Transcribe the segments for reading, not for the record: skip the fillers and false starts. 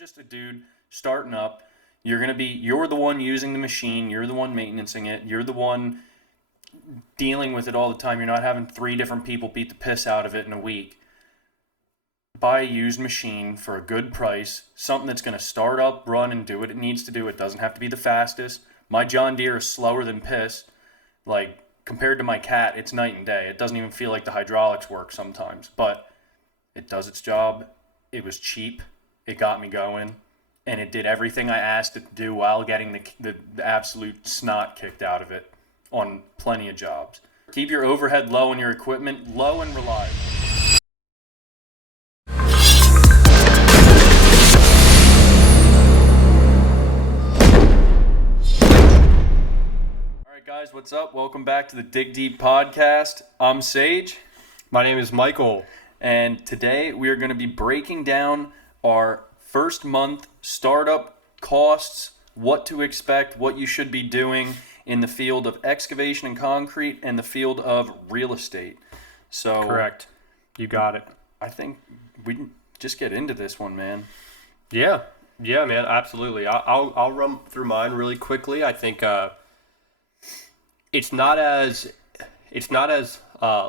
just a dude starting up, you're the one using the machine, you're the one maintaining it, you're the one dealing with it all the time. You're not having three different people beat the piss out of it in a week. Buy a used machine for a good price, something that's going to start up, run, and do what it needs to do. It doesn't have to be the fastest. My John Deere is slower than piss. Like, compared to my cat, it's night and day. It doesn't even feel like the hydraulics work sometimes, but it does its job. It was cheap. It got me going, and it did everything I asked it to do while getting the absolute snot kicked out of it on plenty of jobs. Keep your overhead low and your equipment low and reliable. All right, guys, what's up? Welcome back to the Dig Deep Podcast. I'm Sage. My name is Michael. And today we are going to be breaking down our first month startup costs, what to expect, what you should be doing in the field of excavation and concrete and the field of real estate. So Correct. You got it. I think we can just get into this one, man. Yeah, man, absolutely. I'll run through mine really quickly. I think it's not as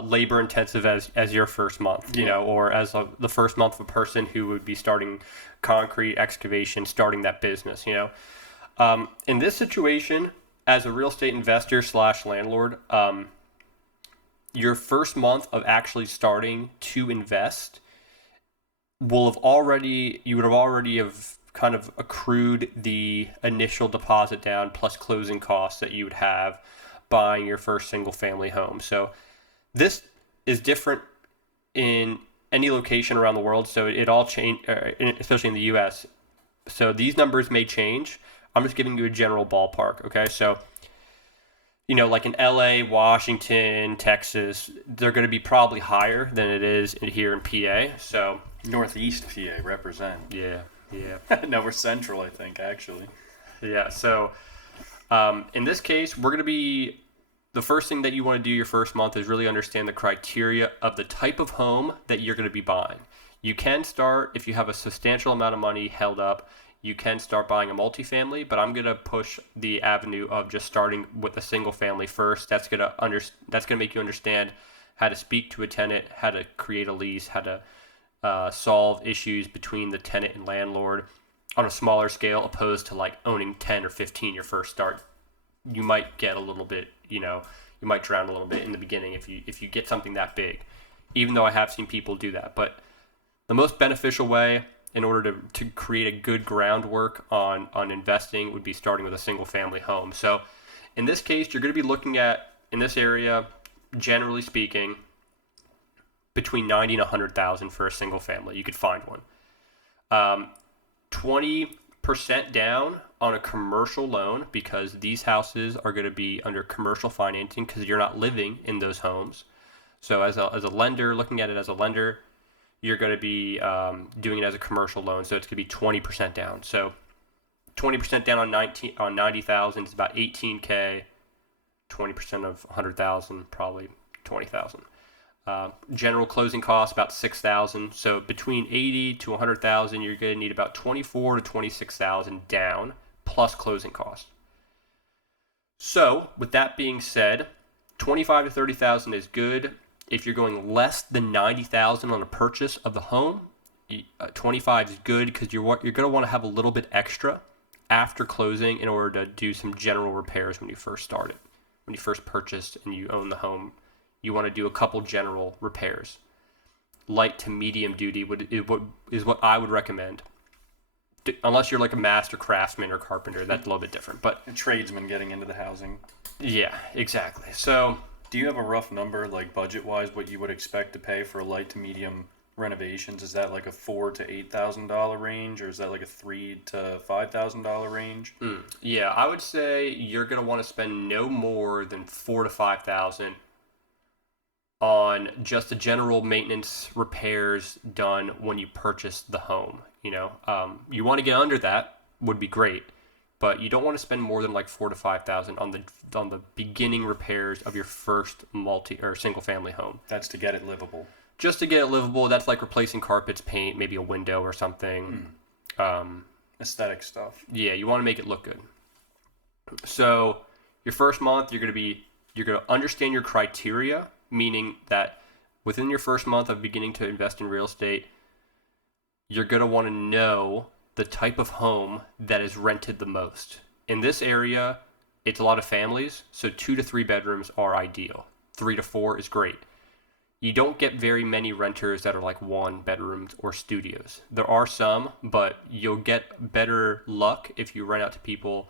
labor intensive as your first month, you know, or as the first month of a person who would be starting concrete excavation, starting that business, you know. In this situation, as a real estate investor / landlord, your first month of actually starting to invest you would have already kind of accrued the initial deposit down plus closing costs that you would have buying your first single family home. So this is different in any location around the world. So it all change, especially in the U.S. So these numbers may change. I'm just giving you a general ballpark. Okay. So, you know, like in LA, Washington, Texas, they're going to be probably higher than it is here in PA. So Northeast PA represent. yeah. No, we're central, I think, actually. Yeah. So in this case, the first thing that you want to do your first month is really understand the criteria of the type of home that you're going to be buying. You can start, if you have a substantial amount of money held up, you can start buying a multifamily, but I'm going to push the avenue of just starting with a single family first. That's going to make you understand how to speak to a tenant, how to create a lease, how to solve issues between the tenant and landlord on a smaller scale, opposed to like owning 10 or 15 your first start. You might get a little bit, you might drown a little bit in the beginning if you get something that big, even though I have seen people do that. But the most beneficial way in order to create a good groundwork on investing would be starting with a single family home. So in this case, you're going to be looking at, in this area, generally speaking, between 90 and 100,000 for a single family. You could find one. 20% down on a commercial loan, because these houses are going to be under commercial financing because you're not living in those homes. So as a lender, looking at it as a lender, you're going to be doing it as a commercial loan. So it's going to be 20% down. So 20% down on 90,000 is about 18K. 20% of 100,000, probably 20,000. General closing costs about 6,000. So between 80 to 100,000, you're going to need about 24 to 26,000 down plus closing costs. So with that being said, 25 to 30,000 is good. If you're going less than 90,000 on a purchase of the home, 25 is good because you're going to want to have a little bit extra after closing in order to do some general repairs when you first started. When you first purchased and you own the home, you want to do a couple general repairs. Light to medium duty is what I would recommend. Unless you're like a master craftsman or carpenter, that's a little bit different. But A tradesman getting into the housing. yeah, exactly. So Do you have a rough number, like budget-wise, what you would expect to pay for a light to medium renovations? Is that like a $4,000 to $8,000 range, or is that like a $3,000 to $5,000 range? yeah, I would say you're going to want to spend no more than $4,000 to $5,000 on just the general maintenance repairs done when you purchase the home. You want to get under that, would be great, but you don't want to spend more than like $4,000 to $5,000 on the beginning repairs of your first multi or single family home. That's to get it livable. Just to get it livable. That's like replacing carpets, paint, maybe a window or something. Aesthetic stuff. Yeah, you want to make it look good. So your first month, you're going to understand your criteria, meaning that within your first month of beginning to invest in real estate, you're going to want to know the type of home that is rented the most. In this area, it's a lot of families, so 2 to 3 bedrooms are ideal. 3 to 4 is great. You don't get very many renters that are like 1 bedrooms or studios. There are some, but you'll get better luck if you rent out to people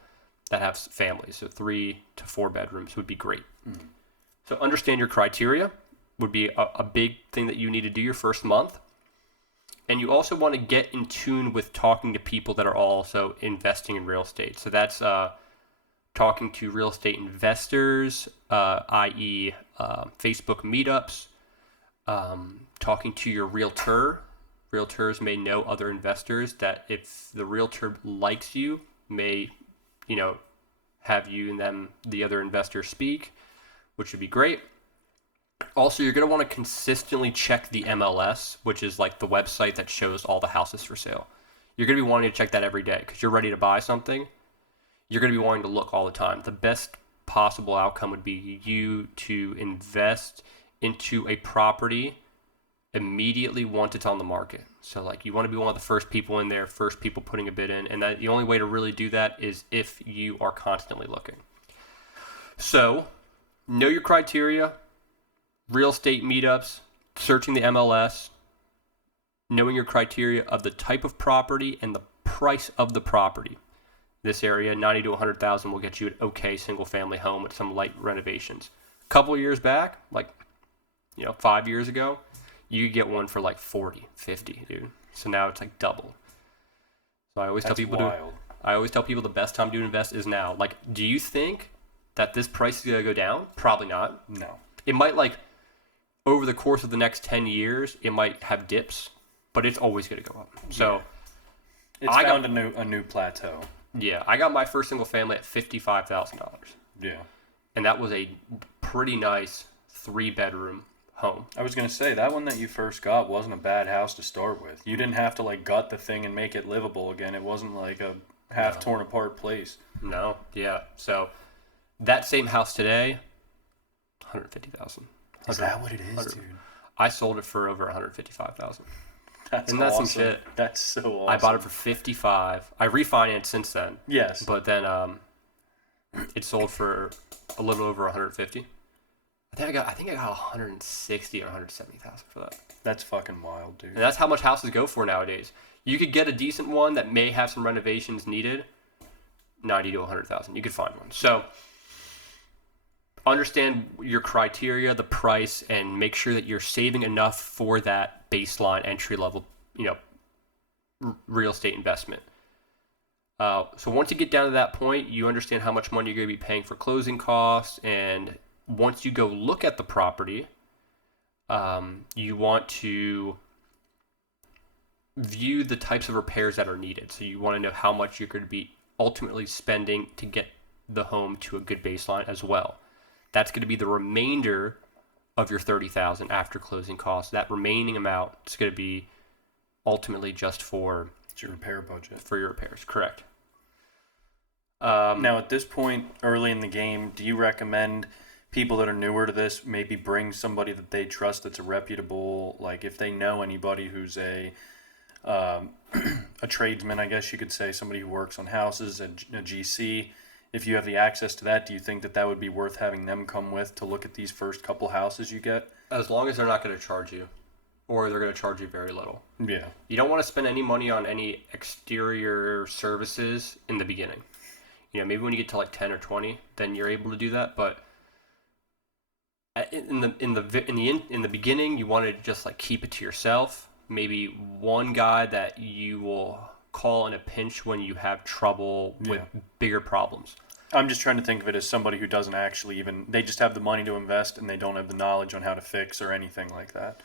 that have families. So 3 to 4 bedrooms would be great. Mm-hmm. So understand your criteria would be a big thing that you need to do your first month. And you also want to get in tune with talking to people that are also investing in real estate. So that's talking to real estate investors, i.e. Facebook meetups, talking to your realtor. Realtors may know other investors that if the realtor likes you, may, have you and them, the other investor, speak, which would be great. Also, you're going to want to consistently check the MLS, which is like the website that shows all the houses for sale. You're going to be wanting to check that every day because you're ready to buy something. You're going to be wanting to look all the time. The best possible outcome would be you to invest into a property immediately once it's on the market. So like you want to be one of the first people in there, first people putting a bid in, and that the only way to really do that is if you are constantly looking. So know your criteria, real estate meetups, searching the MLS, knowing your criteria of the type of property and the price of the property. This area, 90 to 100,000 will get you an okay single family home with some light renovations. A couple years back, 5 years ago, you could get one for like 40, 50, dude. So now it's like double. So I always tell people the best time to invest is now. Like, do you think that this price is going to go down? Probably not. No. It might over the course of the next 10 years, it might have dips, but it's always going to go up. So it's found a new plateau. Yeah, I got my first single family at $55,000. Yeah. And that was a pretty nice 3-bedroom home. I was going to say, that one that you first got wasn't a bad house to start with. You didn't have to gut the thing and make it livable again. It wasn't like a half torn apart place. No, yeah. So that same house today, $150,000. Is that what it is, dude? I sold it for over $155,000. That's That's awesome. some shit. That's so awesome. I bought it for $55,000. I refinanced since then. Yes. But then it sold for a little over $150,000. I think I got $160,000 or $170,000 for that. That's fucking wild, dude. And that's how much houses go for nowadays. You could get a decent one that may have some renovations needed, $90,000 to $100,000. You could find one. So understand your criteria, the price, and make sure that you're saving enough for that baseline entry level, real estate investment. So once you get down to that point, you understand how much money you're going to be paying for closing costs, and once you go look at the property, you want to view the types of repairs that are needed. So you want to know how much you're going to be ultimately spending to get the home to a good baseline as well. That's going to be the remainder of your $30,000 after closing costs. That remaining amount is going to be ultimately just for it's your repair budget. For your repairs, correct. Now, at this point, early in the game, do you recommend people that are newer to this maybe bring somebody that they trust that's a reputable, like if they know anybody who's a tradesman, I guess you could say, somebody who works on houses, a GC? If you have the access to that, do you think that would be worth having them come with to look at these first couple houses you get? As long as they're not going to charge you, or they're going to charge you very little. Yeah. You don't want to spend any money on any exterior services in the beginning. Maybe when you get to like 10 or 20, then you're able to do that. But in the beginning, you want to just keep it to yourself. Maybe one guy that you will call in a pinch when you have trouble with bigger problems. I'm just trying to think of it as somebody who doesn't actually they just have the money to invest and they don't have the knowledge on how to fix or anything like that.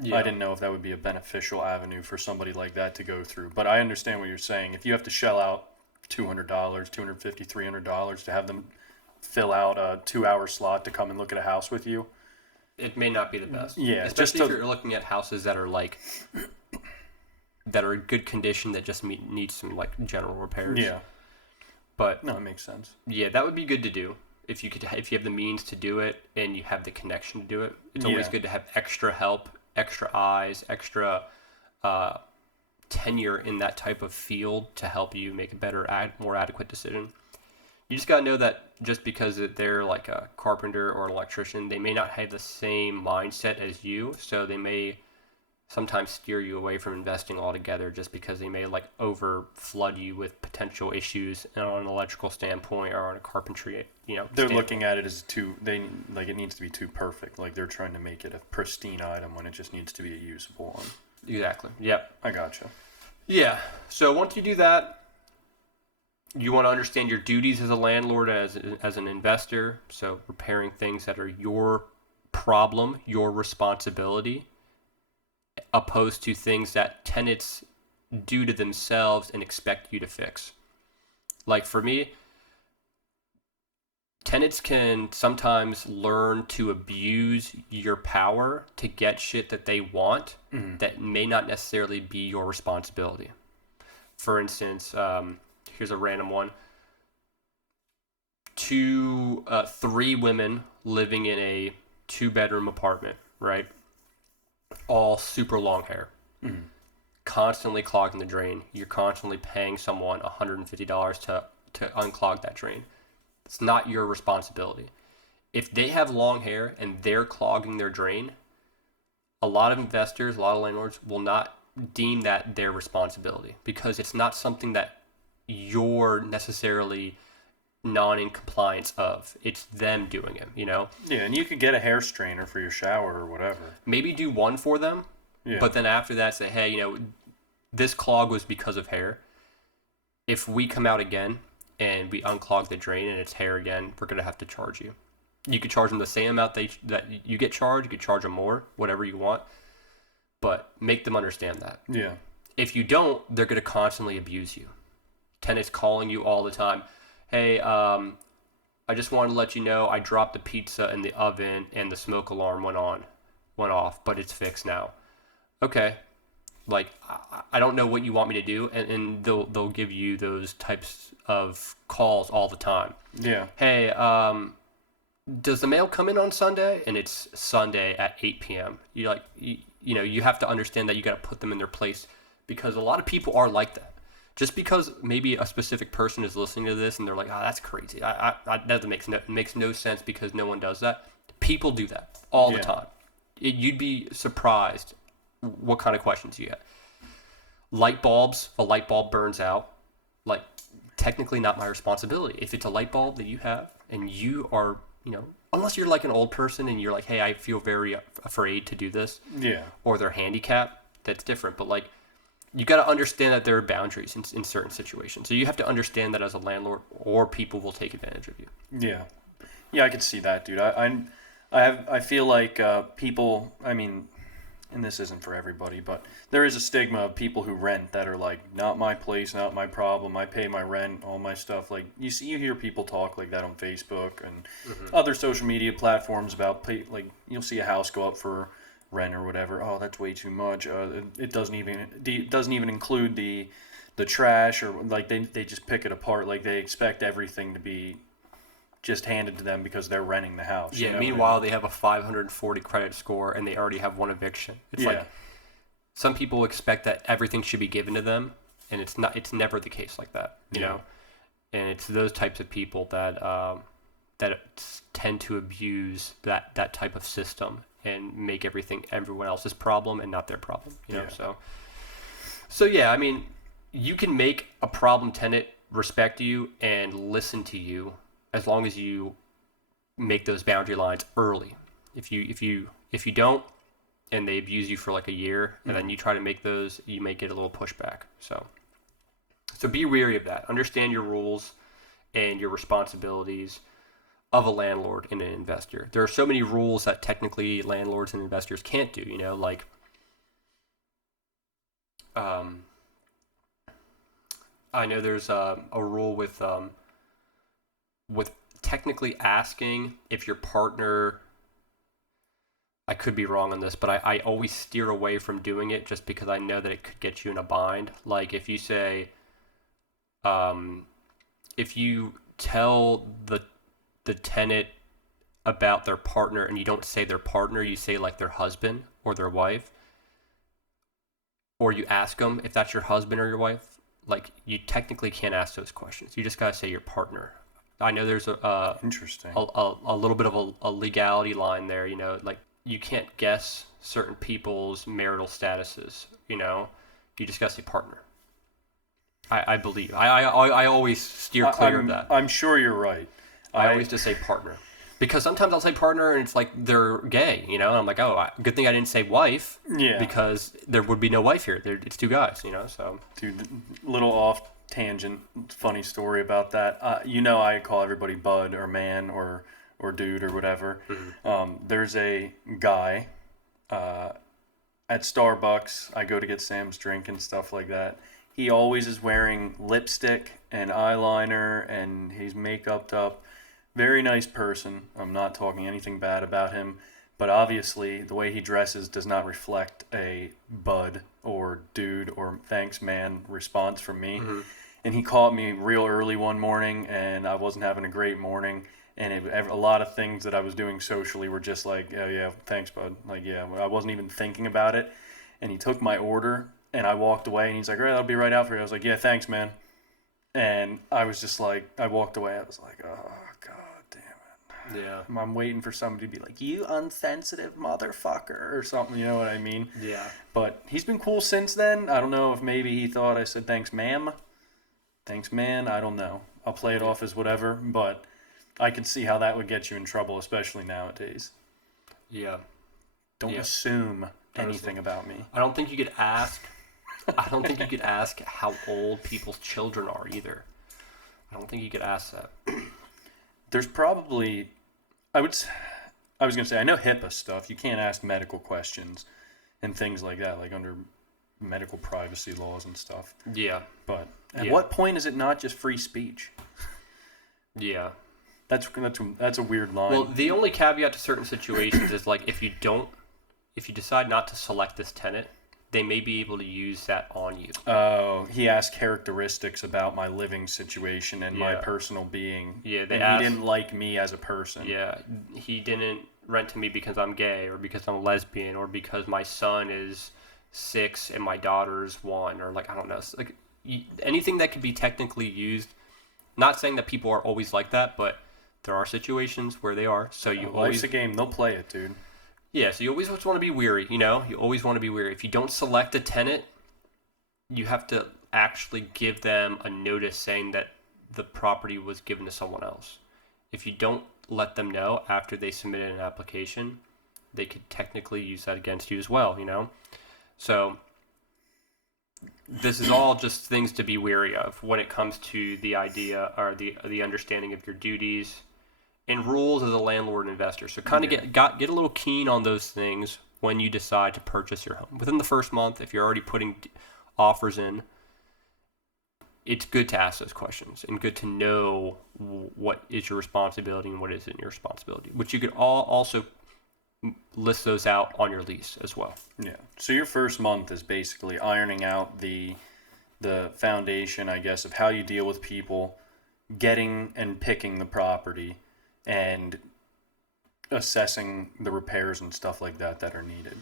Yeah. I didn't know if that would be a beneficial avenue for somebody like that to go through. But I understand what you're saying. If you have to shell out $200, $250, $300 to have them fill out a 2-hour slot to come and look at a house with you, it may not be the best. Yeah. Especially if you're looking at houses that are that are in good condition that just need some like general repairs. Yeah. But No, it makes sense. yeah, that would be good to do if you have the means to do it and you have the connection to do it. It's always Yeah. good to have extra help, extra eyes, extra tenure in that type of field to help you make a better, more adequate decision. You just gotta know that just because they're like a carpenter or an electrician, they may not have the same mindset as you, so they may sometimes steer you away from investing altogether just because they may like over flood you with potential issues on an electrical standpoint or on a carpentry, They're standpoint. looking at it as it needs to be too perfect. Like they're trying to make it a pristine item when it just needs to be a usable one. Exactly. Yep. I gotcha. Yeah. So once you do that, you want to understand your duties as a landlord, as an investor. So repairing things that are your problem, your responsibility, opposed to things that tenants do to themselves and expect you to fix. Like for me, tenants can sometimes learn to abuse your power to get shit that they want that may not necessarily be your responsibility. For instance, here's a random one. 3 women living in a 2-bedroom apartment, right? All super long hair. Constantly clogging the drain. You're constantly paying someone $150 to unclog that drain. It's not your responsibility. If they have long hair and they're clogging their drain, a lot of investors, a lot of landlords will not deem that their responsibility because it's not something that you're necessarily in compliance of. It's them doing it, Yeah, and you could get a hair strainer for your shower or whatever. Maybe do one for them, Yeah. but then after that say, hey, this clog was because of hair. If we come out again and we unclog the drain and it's hair again, we're going to have to charge you. You could charge them the same amount that you get charged. You could charge them more, whatever you want, but make them understand that. Yeah. If you don't, they're going to constantly abuse you. Tenants calling you all the time. Hey, I just wanted to let you know I dropped the pizza in the oven and the smoke alarm went off, but it's fixed now. Okay. Like, I don't know what you want me to do. And they'll give you those types of calls all the time. Yeah. Hey, does the mail come in on Sunday? And it's Sunday at 8 p.m. You have to understand that you got to put them in their place because a lot of people are like that. Just because maybe a specific person is listening to this and they're like, oh, that's crazy. That makes no sense because no one does that. People do that all the time. You'd be surprised what kind of questions you get. Light bulbs, a light bulb burns out. Like, technically not my responsibility. If it's a light bulb that you have and you are, unless you're like an old person and you're like, hey, I feel very afraid to do this. Yeah. Or they're handicapped, that's different. But like, you got to understand that there are boundaries in certain situations. So you have to understand that as a landlord, or people will take advantage of you. Yeah, I could see that, dude. I feel like people. I mean, and this isn't for everybody, but there is a stigma of people who rent that are like, not my place, not my problem. I pay my rent, all my stuff. Like you hear people talk like that on Facebook and other social media platforms about like you'll see a house go up for rent or whatever. Oh, that's way too much. It doesn't even include the trash, or like they just pick it apart. Like they expect everything to be just handed to them because they're renting the house. Yeah. Meanwhile, they have a 540 credit score and they already have one eviction. It's like some people expect that everything should be given to them, and it's not. It's never the case like that. You know, and it's those types of people that tend to abuse that type of system and make everyone else's problem and not their problem, So yeah, I mean, you can make a problem tenant respect you and listen to you as long as you make those boundary lines early. If you don't, and they abuse you for like a year, and then you try to make those, you may get a little pushback. So be wary of that. Understand your rules and your responsibilities of a landlord and an investor. There are so many rules that technically landlords and investors can't do, like I know there's a rule with technically asking if your partner I could be wrong on this, but I always steer away from doing it just because I know that it could get you in a bind. Like if you say, if you tell the tenant about their partner and you don't say their partner, you say like their husband or their wife, or you ask them if that's your husband or your wife, like you technically can't ask those questions. You just gotta say your partner. I know there's Interesting. a little bit of a legality line there, like you can't guess certain people's marital statuses, you just gotta say partner. I believe. I always steer clear of that. I'm sure you're right. I always just say partner. Because sometimes I'll say partner and it's like they're gay, and I'm like, oh, good thing I didn't say wife. Yeah. Because there would be no wife here. It's two guys, so. Dude, little off tangent, funny story about that. I call everybody bud or man or dude or whatever. Mm-hmm. There's a guy at Starbucks. I go to get Sam's drink and stuff like that. He always is wearing lipstick and eyeliner, and he's make-upped up. Very nice person. I'm not talking anything bad about him, but obviously the way he dresses does not reflect a bud or dude or thanks man response from me. Mm-hmm. And he caught me real early one morning, and I wasn't having a great morning. And a lot of things that I was doing socially were just like, oh yeah, thanks bud. Like, yeah, I wasn't even thinking about it. And he took my order, and I walked away, and he's like, all right, I'll be right out for you. I was like, yeah, thanks, man. And I was just like, I walked away. I was like, oh, God damn it. Yeah. I'm waiting for somebody to be like, you unsensitive motherfucker or something. You know what I mean? Yeah. But he's been cool since then. I don't know if maybe he thought I said thanks, ma'am. Thanks, man. I don't know. I'll play it off as whatever. But I can see how that would get you in trouble, especially nowadays. Yeah. Don't assume anything about me. I don't think you could ask. I don't think you could ask how old people's children are either. I don't think you could ask that. There's probably, I was going to say, I know HIPAA stuff. You can't ask medical questions and things like that, like under medical privacy laws and stuff. Yeah. But at what point is it not just free speech? Yeah. That's a weird line. Well, the only caveat to certain situations is like if you decide not to select this tenant, they may be able to use that on you. Oh, he asked characteristics about my living situation and my personal being. Yeah, he didn't like me as a person. Yeah, he didn't rent to me because I'm gay or because I'm a lesbian or because my son is 6 and my daughter's 1 or like I don't know, like anything that could be technically used. Not saying that people are always like that, but there are situations where they are. So you always life's a game. They'll play it, dude. Yeah, so you always want to be weary, You always want to be weary. If you don't select a tenant, you have to actually give them a notice saying that the property was given to someone else. If you don't let them know after they submitted an application, they could technically use that against you as well, So this is all just things to be wary of when it comes to the idea or the understanding of your duties and rules as a landlord investor. So kind of get a little keen on those things when you decide to purchase your home. Within the first month, if you're already putting offers in, it's good to ask those questions and good to know what is your responsibility and what isn't your responsibility, which you could also list those out on your lease as well. Yeah. So your first month is basically ironing out the foundation, I guess, of how you deal with people, getting and picking the property, and assessing the repairs and stuff like that are needed.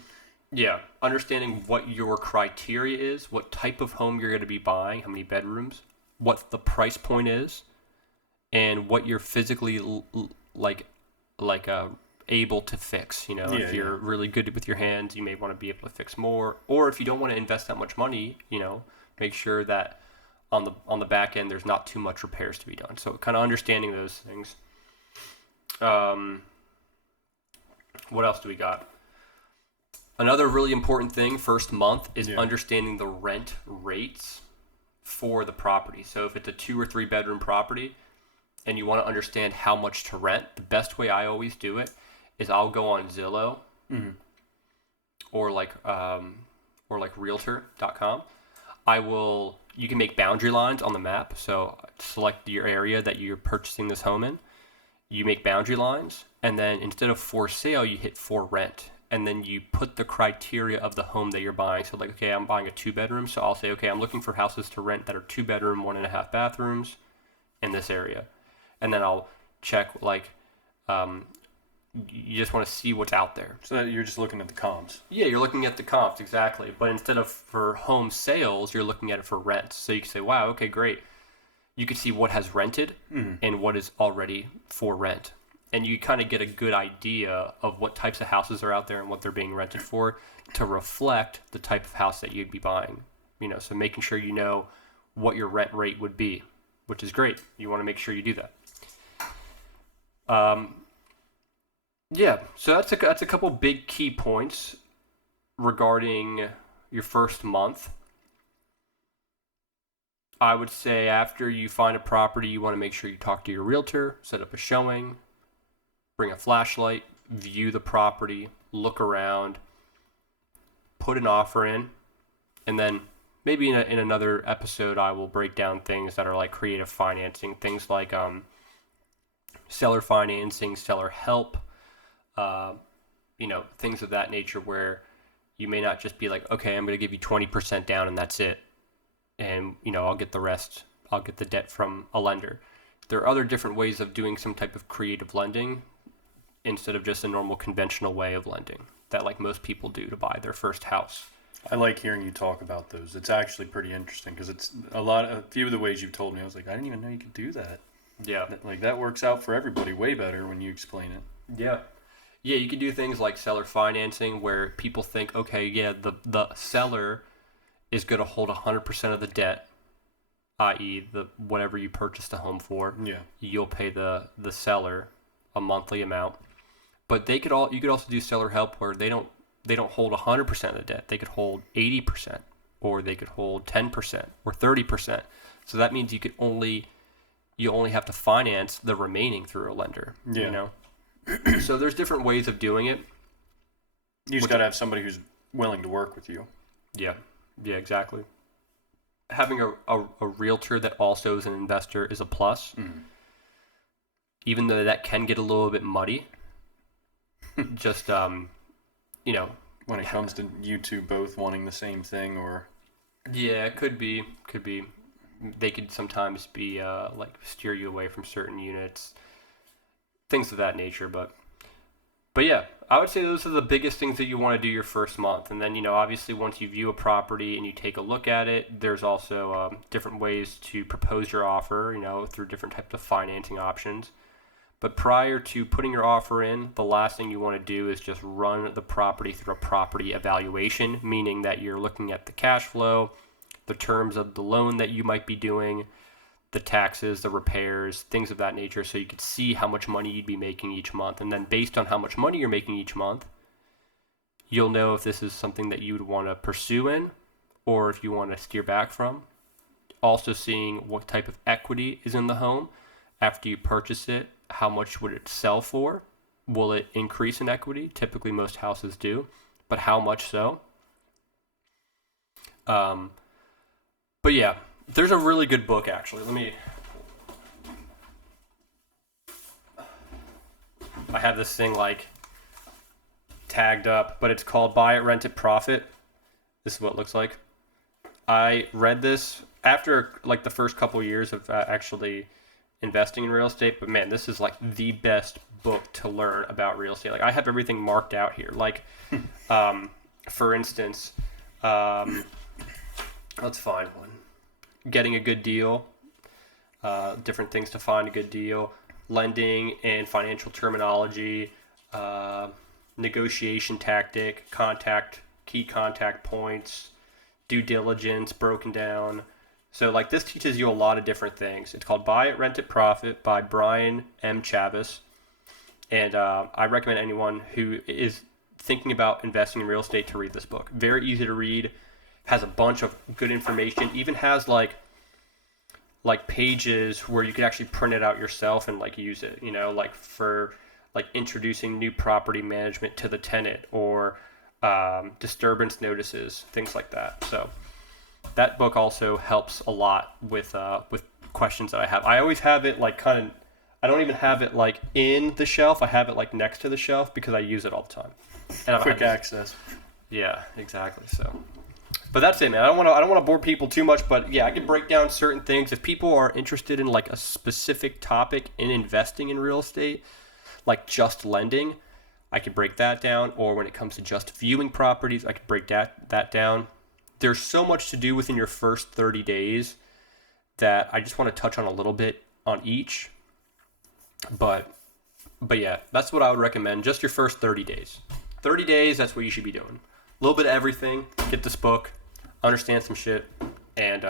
Yeah, understanding what your criteria is, what type of home you're going to be buying, how many bedrooms, what the price point is, and what you're physically able to fix. If you're really good with your hands, you may want to be able to fix more. Or if you don't want to invest that much money, make sure that on the back end there's not too much repairs to be done. So kind of understanding those things. What else do we got? Another really important thing first month is understanding the rent rates for the property. So if it's a 2 or 3 bedroom property and you want to understand how much to rent, the best way I always do it is I'll go on Zillow or like realtor.com. You can make boundary lines on the map. So select your area that you're purchasing this home in. You make boundary lines, and then instead of for sale, you hit for rent. and then you put the criteria of the home that you're buying. So like, okay, I'm buying a 2-bedroom, so I'll say, okay, I'm looking for houses to rent that are 2-bedroom, 1.5 bathrooms in this area. And then I'll check, like, you just want to see what's out there. So you're just looking at the comps. Yeah, you're looking at the comps, exactly. But instead of for home sales, you're looking at it for rent. So you can say, wow, okay, great. You can see what has rented and what is already for rent. And you kind of get a good idea of what types of houses are out there and what they're being rented for to reflect the type of house that you'd be buying. You know, so making sure you know what your rent rate would be, which is great. You want to make sure you do that. Yeah, so that's a couple big key points regarding your first month. I would say after you find a property, you want to make sure you talk to your realtor, set up a showing, bring a flashlight, view the property, look around, put an offer in, and then maybe in another episode I will break down things that are like creative financing, things like seller financing, seller help, things of that nature where you may not just be like, okay, I'm going to give you 20% down and that's it. And, I'll get the rest. I'll get the debt from a lender. There are other different ways of doing some type of creative lending instead of just a normal conventional way of lending that like most people do to buy their first house. I like hearing you talk about those. It's actually pretty interesting because it's a few of the ways you've told me, I was like, I didn't even know you could do that. Yeah. That works out for everybody way better when you explain it. Yeah. Yeah, you can do things like seller financing where people think, okay, yeah, the seller is going to hold 100% of the debt, i.e. the whatever you purchased the home for. Yeah. You'll pay the seller a monthly amount. But you could also do seller help where they don't hold 100% of the debt. They could hold 80%, or they could hold 10% or 30%. So that means you only have to finance the remaining through a lender. Yeah. So there's different ways of doing it. You just got to have somebody who's willing to work with you. Yeah. Yeah, exactly. Having a realtor that also is an investor is a plus. Even though that can get a little bit muddy. Just, when it comes to you two both wanting the same thing, or... Yeah, it could be. They could sometimes be, steer you away from certain units. Things of that nature, but yeah, I would say those are the biggest things that you want to do your first month. And then, obviously once you view a property and you take a look at it, there's also different ways to propose your offer, through different types of financing options. But prior to putting your offer in, the last thing you want to do is just run the property through a property evaluation, meaning that you're looking at the cash flow, the terms of the loan that you might be doing, the taxes, the repairs, things of that nature, so you could see how much money you'd be making each month. And then based on how much money you're making each month, you'll know if this is something that you would want to pursue in or if you want to steer back from. Also seeing what type of equity is in the home after you purchase it. How much would it sell for? Will it increase in equity? Typically most houses do, but how much so? But yeah, there's a really good book actually. I have this thing like tagged up, but it's called Buy It, Rent It, Profit. This is what it looks like. I read this after like the first couple years of actually investing in real estate, but man, this is like the best book to learn about real estate. Like I have everything marked out here. Like, for instance, let's find one. Getting a good deal, different things to find a good deal, lending and financial terminology, negotiation tactic, key contact points, due diligence broken down. So like this teaches you a lot of different things. It's called Buy It, Rent It, Profit by Brian M. Chavis. And I recommend anyone who is thinking about investing in real estate to read this book. Very easy to read, has a bunch of good information, even has like pages where you can actually print it out yourself and like use it, like for like introducing new property management to the tenant or disturbance notices, things like that. So that book also helps a lot with questions that I have. I always have it like kind of I don't even have it like in the shelf. I have it like next to the shelf because I use it all the time. And I don't Quick have access. Yeah, exactly. So, but that's it, man. I don't want to bore people too much, but yeah, I can break down certain things. If people are interested in like a specific topic in investing in real estate, like just lending, I could break that down. Or when it comes to just viewing properties, I could break that down. There's so much to do within your first 30 days that I just want to touch on a little bit on each. But yeah, that's what I would recommend. Just your first 30 days. 30 days, that's what you should be doing. A little bit of everything. Get this book, understand some shit, and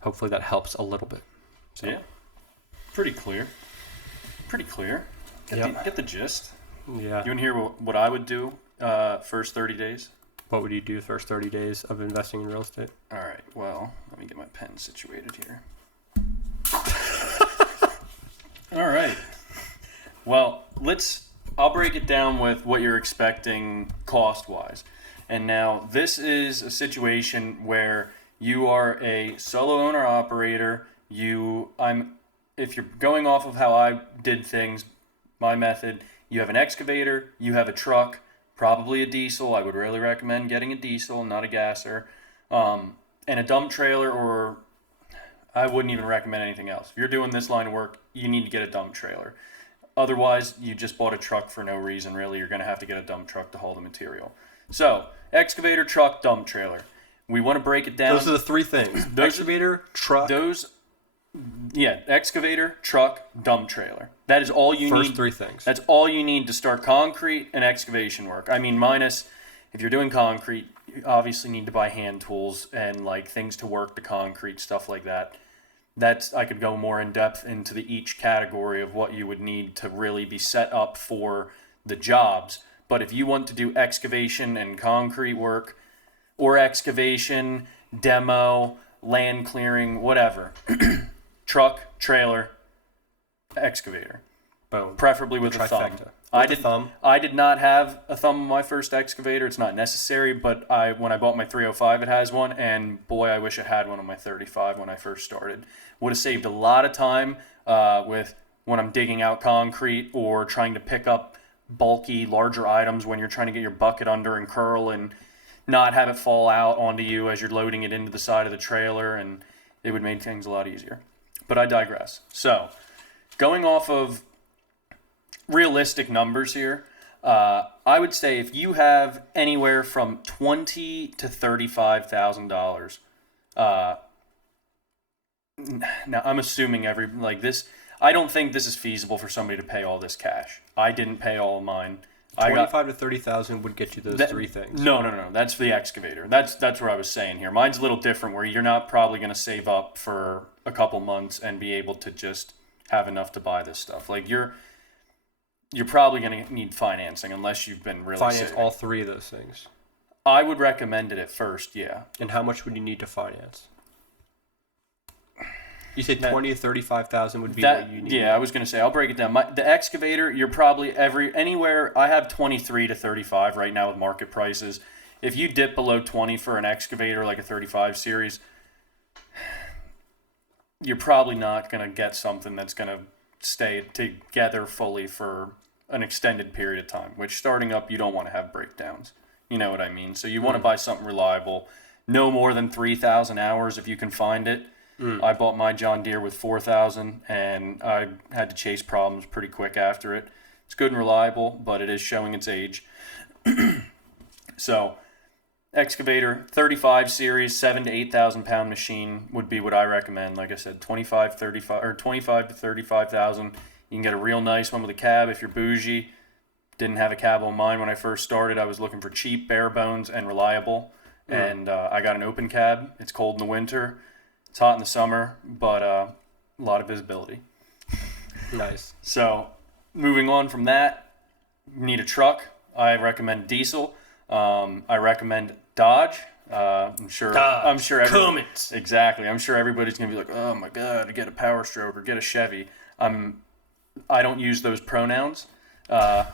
hopefully that helps a little bit. So, Yeah. Pretty clear. Get the gist. yeah. You want to hear what I would do first 30 days? What would you do first 30 days of investing in real estate? All right. Well, let me get my pen situated here. All right. Well, I'll break it down with what you're expecting cost-wise. And now this is a situation where you are a solo owner operator. If you're going off of how I did things, my method, you have an excavator, you have a truck, probably a diesel. I would really recommend getting a diesel, not a gasser, and a dump trailer, or I wouldn't even recommend anything else. If you're doing this line of work, you need to get a dump trailer. Otherwise, you just bought a truck for no reason, really. You're going to have to get a dump truck to haul the material. So, excavator, truck, dump trailer. We want to break it down. Those are the three things. Excavator, truck. Excavator, truck, dump trailer. That is all you need. First three things. That's all you need to start concrete and excavation work. I mean, minus if you're doing concrete, you obviously need to buy hand tools and like things to work the concrete, stuff like that. I could go more in depth into each category of what you would need to really be set up for the jobs. But if you want to do excavation and concrete work, or excavation, demo, land clearing, whatever, truck, trailer, excavator, Boom. preferably with a thumb. I did not have a thumb on my first excavator. It's not necessary, but when I bought my 305, it has one, and boy, I wish it had one on my 35 when I first started. Would have saved a lot of time with when I'm digging out concrete or trying to pick up bulky, larger items when you're trying to get your bucket under and curl and not have it fall out onto you as you're loading it into the side of the trailer, and it would make things a lot easier. But I digress. So, going off of realistic numbers here, I would say if you have anywhere from $20,000 to $35,000, now I'm assuming I don't think this is feasible for somebody to pay all this cash. I didn't pay all of mine. 25 to 30,000 would get you those three things. No. That's for the excavator. That's where I was saying here. Mine's a little different, where you're not probably going to save up for a couple months and be able to just have enough to buy this stuff. Like you're probably going to need financing unless you've been really finance saving. all three of those things. I would recommend it at first, yeah. And how much would you need to finance? You said 20 to 35,000 would be what you need. Yeah, I was going to say, I'll break it down. The excavator, you're probably anywhere. I have 23 to 35 right now with market prices. If you dip below 20 for an excavator, like a 35 series, you're probably not going to get something that's going to stay together fully for an extended period of time, which starting up, you don't want to have breakdowns. You know what I mean? So you want to buy something reliable, no more than 3,000 hours if you can find it. I bought my John Deere with 4,000, and I had to chase problems pretty quick after it. It's good and reliable, but it is showing its age. So, excavator, 35 series, 7 to 8,000 pound machine would be what I recommend. Like I said, 25 to 35,000. You can get a real nice one with a cab if you're bougie. Didn't have a cab on mine when I first started. I was looking for cheap, bare bones, and reliable. And I got an open cab. It's cold in the winter. It's hot in the summer, but a lot of visibility. Nice. So, moving on from that, you need a truck. I recommend diesel. I recommend Dodge. I'm sure Cummins. Exactly. I'm sure everybody's gonna be like, "Oh my God, get a Power Stroke or get a Chevy." I don't use those pronouns. I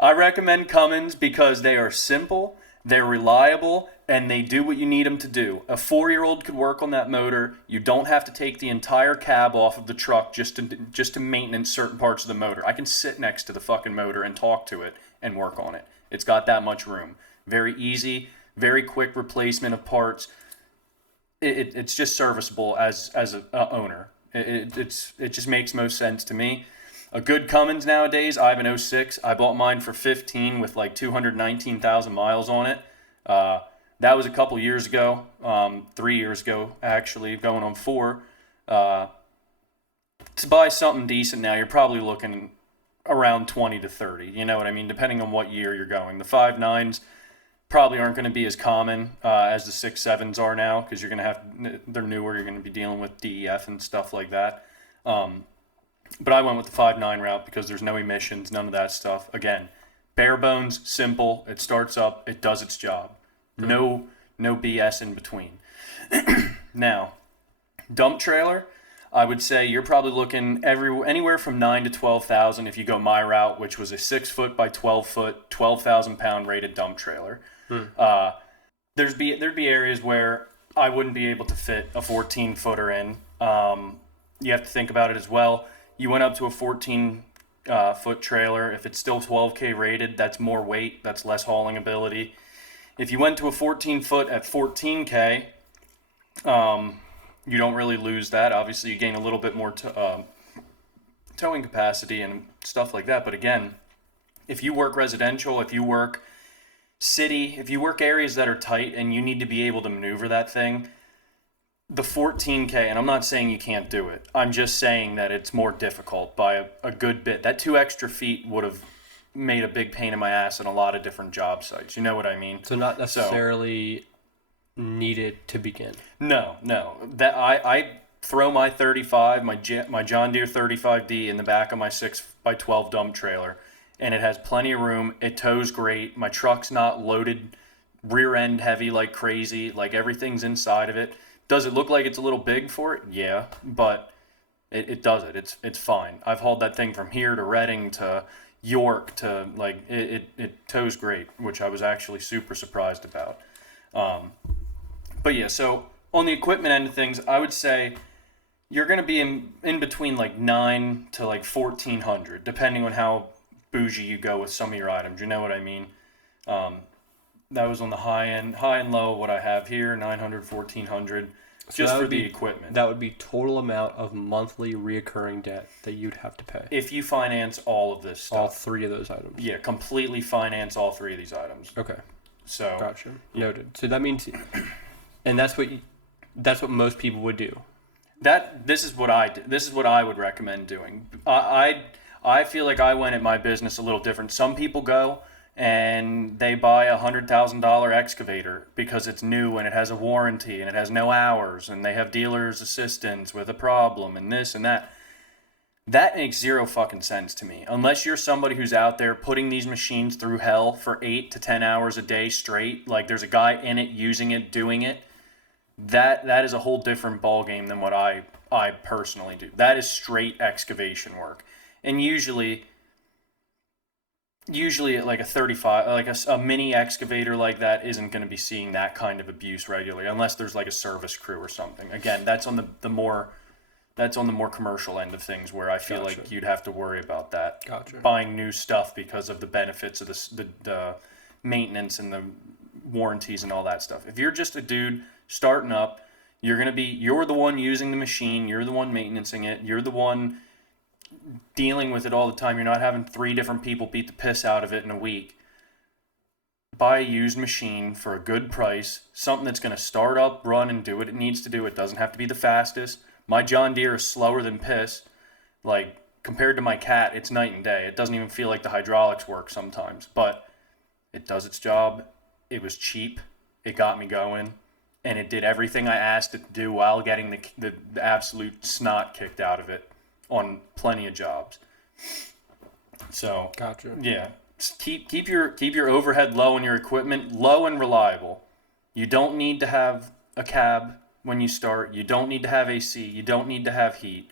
recommend Cummins because they are simple, they're reliable, and they do what you need them to do. A 4-year-old could work on that motor. You don't have to take the entire cab off of the truck just to maintenance certain parts of the motor. I can sit next to the fucking motor and talk to it and work on it. It's got that much room. Very easy, very quick replacement of parts. It's just serviceable as a owner. It just makes most sense to me. A good Cummins nowadays, I have an 06. I bought mine for 15 with like 219,000 miles on it. That was a couple years ago, 3 years ago actually, going on 4. To buy something decent now, you're probably looking around 20 to 30. You know what I mean? Depending on what year you're going. The 5.9s probably aren't going to be as common as the 6.7s are now, because you're going to have, they're newer. You're going to be dealing with DEF and stuff like that. But I went with the 5.9 route because there's no emissions, none of that stuff. Again, bare bones, simple. It starts up, it does its job. No BS in between. Now, dump trailer, I would say you're probably looking anywhere from 9 to 12,000 if you go my route, which was a 6 foot by 12 foot, 12,000 pound rated dump trailer. There'd be areas where I wouldn't be able to fit a 14 footer in. You have to think about it as well. You went up to a 14 foot trailer. If it's still 12K rated, that's more weight, that's less hauling ability. If you went to a 14 foot at 14K, you don't really lose that. Obviously, you gain a little bit more towing capacity and stuff like that. But again, if you work residential, if you work city, if you work areas that are tight and you need to be able to maneuver that thing, the 14K, and I'm not saying you can't do it. I'm just saying that it's more difficult by a good bit. That 2 extra feet would have made a big pain in my ass in a lot of different job sites. You know what I mean? So not necessarily needed to begin. No. That I throw my 35, my John Deere 35D in the back of my 6x12 dump trailer, and it has plenty of room. It tows great. My truck's not loaded rear end heavy like crazy. Like, everything's inside of it. Does it look like it's a little big for it? Yeah, but it does it. It's fine. I've hauled that thing from here to Reading to York to, like, it tows great, which I was actually super surprised about. But yeah, so on the equipment end of things, I would say you're going to be in between like 9 to like 1,400, depending on how bougie you go with some of your items. You know what I mean? That was on the high and low. What I have here, 900, 1,400, just for the equipment. That would be total amount of monthly reoccurring debt that you'd have to pay if you finance all of this stuff. All 3 of those items. Yeah, completely finance all 3 of these items. Okay. So gotcha. Noted. So that means, and that's what most people would do. This is what I did. This is what I would recommend doing. I feel like I went at my business a little different. Some people go and they buy a $100,000 excavator because it's new and it has a warranty and it has no hours and they have dealer's assistance with a problem and this and that. That makes zero fucking sense to me. Unless you're somebody who's out there putting these machines through hell for 8 to 10 hours a day straight, like there's a guy in it, using it, doing it, that is a whole different ballgame than what I personally do. That is straight excavation work. And usually like a 35, like a mini excavator like that isn't going to be seeing that kind of abuse regularly, unless there's like a service crew or something. Again, that's on the more commercial end of things, where I feel like you'd have to worry about that. Gotcha. Buying new stuff because of the benefits of the maintenance and the warranties and all that stuff. If you're just a dude starting up, you're the one using the machine, you're the one maintaining it, you're the one dealing with it all the time. You're not having 3 different people beat the piss out of it in a week. Buy a used machine for a good price, something that's going to start up, run, and do what it needs to do. It doesn't have to be the fastest. My John Deere is slower than piss. Like, compared to my Cat, it's night and day. It doesn't even feel like the hydraulics work sometimes, but it does its job. It was cheap. It got me going, and it did everything I asked it to do while getting the absolute snot kicked out of it on plenty of jobs. So gotcha. Yeah, just keep your overhead low on your equipment, low and reliable. You don't need to have a cab when you start. You don't need to have AC. You don't need to have heat.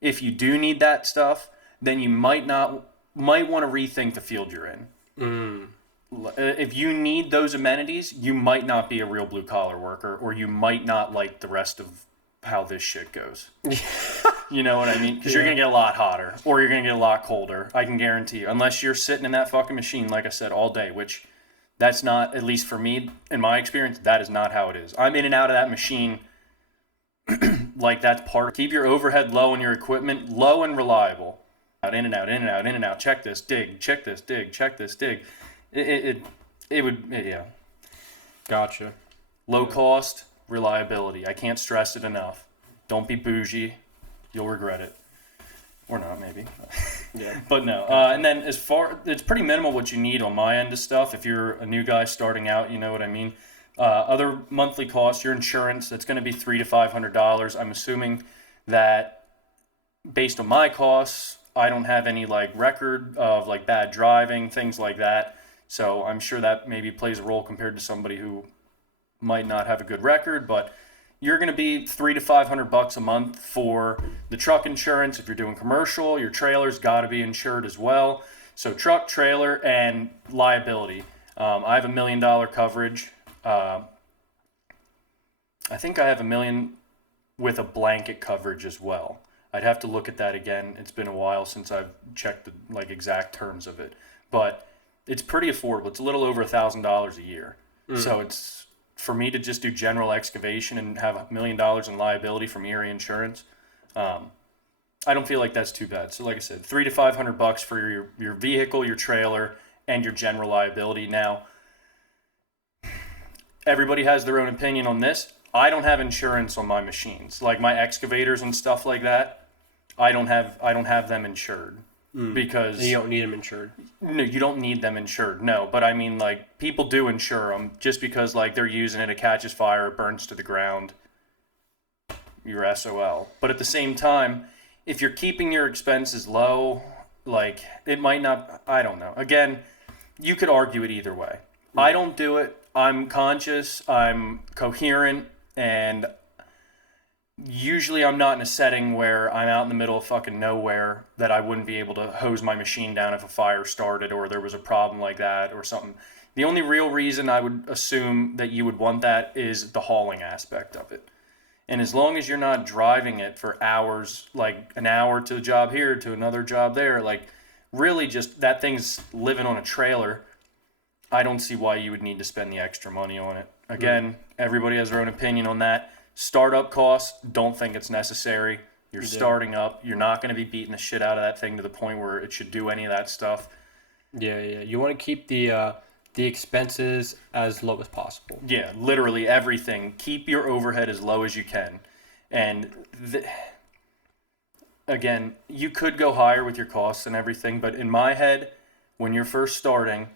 If you do need that stuff, then you might want to rethink the field you're in. If you need those amenities, you might not be a real blue collar worker, or you might not like the rest of how this shit goes. You know what I mean? Because you're going to get a lot hotter, or you're going to get a lot colder. I can guarantee you. Unless you're sitting in that fucking machine, like I said, all day, which that's not, at least for me, in my experience, that is not how it is. I'm in and out of that machine like that's part. Keep your overhead low and your equipment low and reliable. Out, in and out, in and out, in and out. Check this, dig. Check this, dig. Check this, dig. Yeah. Gotcha. Low cost, reliability. I can't stress it enough. Don't be bougie. You'll regret it. Or not, maybe. Yeah. But no. And then it's pretty minimal what you need on my end of stuff. If you're a new guy starting out, you know what I mean. Other monthly costs, your insurance, that's going to be $300 to $500. I'm assuming that based on my costs, I don't have any like record of like bad driving, things like that. So I'm sure that maybe plays a role compared to somebody who might not have a good record, but you're going to be $300 to $500 a month for the truck insurance. If you're doing commercial, your trailer's got to be insured as well. So truck, trailer, and liability. I have $1 million coverage. I think I have $1 million with a blanket coverage as well. I'd have to look at that again. It's been a while since I've checked the like exact terms of it, but it's pretty affordable. It's a little over $1,000 a year. So it's for me to just do general excavation and have $1 million in liability from Erie Insurance. I don't feel like that's too bad. So like I said, $300 to $500 for your vehicle, your trailer, and your general liability. Now, everybody has their own opinion on this. I don't have insurance on my machines, like my excavators and stuff like that. I don't have them insured because You don't need them insured. no, you don't need them insured. No, but I mean, like, people do insure them just because, like, they're using it, it catches fire, it burns to the ground. You're SOL. But at the same time, if you're keeping your expenses low, like, it might not, I don't know. Again, you could argue it either way. I don't do it. I'm conscious, I'm coherent, and usually I'm not in a setting where I'm out in the middle of fucking nowhere that I wouldn't be able to hose my machine down if a fire started or there was a problem like that or something. The only real reason I would assume that you would want that is the hauling aspect of it. And as long as you're not driving it for hours, like an hour to a job here, to another job there, like really just that thing's living on a trailer, I don't see why you would need to spend the extra money on it. Again, everybody has their own opinion on that. Startup costs, don't think it's necessary. You're starting up. You're not going to be beating the shit out of that thing to the point where it should do any of that stuff. Yeah. You want to keep the expenses as low as possible. Yeah, literally everything. Keep your overhead as low as you can. And again, you could go higher with your costs and everything, but in my head, when you're first starting,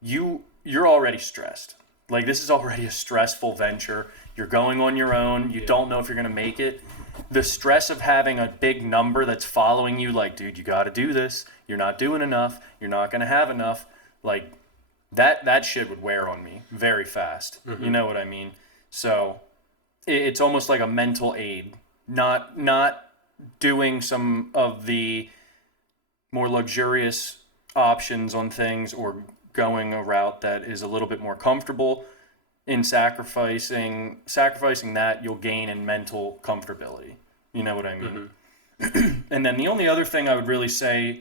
you're already stressed. Like, this is already a stressful venture. You're going on your own. You don't know if you're going to make it. The stress of having a big number that's following you, like, dude, you got to do this. You're not doing enough. You're not going to have enough. Like, that shit would wear on me very fast. You know what I mean? So it's almost like a mental aid. Not doing some of the more luxurious options on things or going a route that is a little bit more comfortable. In sacrificing that, you'll gain in mental comfortability. You know what I mean? And then the only other thing I would really say,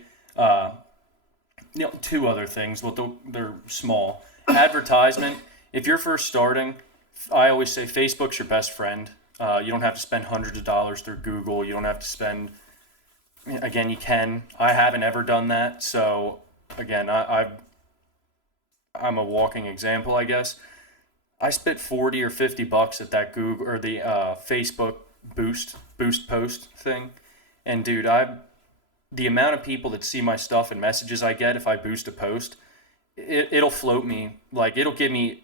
two other things, well, they're small. Advertisement. If you're first starting, I always say Facebook's your best friend. You don't have to spend hundreds of dollars through Google. You don't have to spend, again, you can. I haven't ever done that. So, again, I'm a walking example, I guess. I spent $40 or $50 at that Google or the Facebook boost post thing, and dude, the amount of people that see my stuff and messages I get if I boost a post, it'll float me. Like, it'll give me,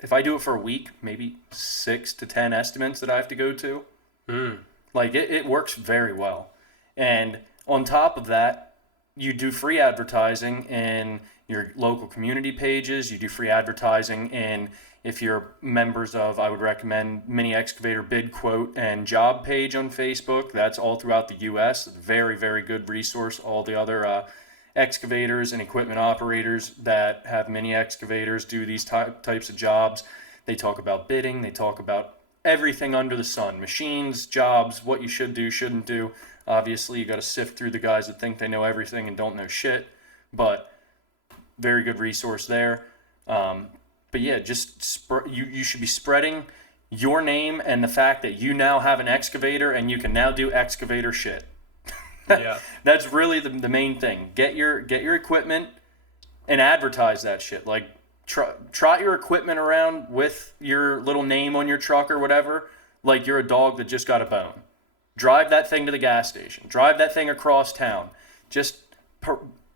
if I do it for a week, maybe 6 to 10 estimates that I have to go to. Like, it works very well. And on top of that, you do free advertising in your local community pages. You do free advertising in, if you're members of, I would recommend Mini Excavator Bid Quote and Job Page on Facebook. That's all throughout the U.S. Very, very good resource. All the other excavators and equipment operators that have mini excavators do these types of jobs. They talk about bidding, they talk about everything under the sun, machines, jobs, what you should do, shouldn't do. Obviously, you got to sift through the guys that think they know everything and don't know shit, but very good resource there. But yeah, just you should be spreading your name and the fact that you now have an excavator and you can now do excavator shit. Yeah. That's really the main thing. Get your equipment and advertise that shit. Like trot your equipment around with your little name on your truck or whatever, like you're a dog that just got a bone. Drive that thing to the gas station. Drive that thing across town. Just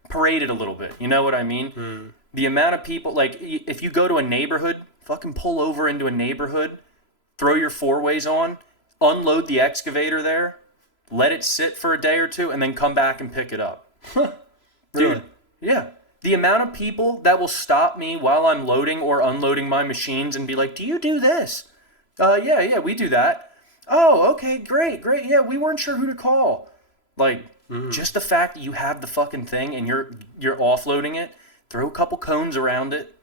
parade it a little bit. You know what I mean? The amount of people, like, if you go to a neighborhood, fucking pull over into a neighborhood, throw your four-ways on, unload the excavator there, let it sit for a day or two, and then come back and pick it up. Really? Dude, yeah. The amount of people that will stop me while I'm loading or unloading my machines and be like, do you do this? Yeah, we do that. Oh, okay, great. Yeah, we weren't sure who to call. Like, just the fact that you have the fucking thing and you're offloading it, throw a couple cones around it.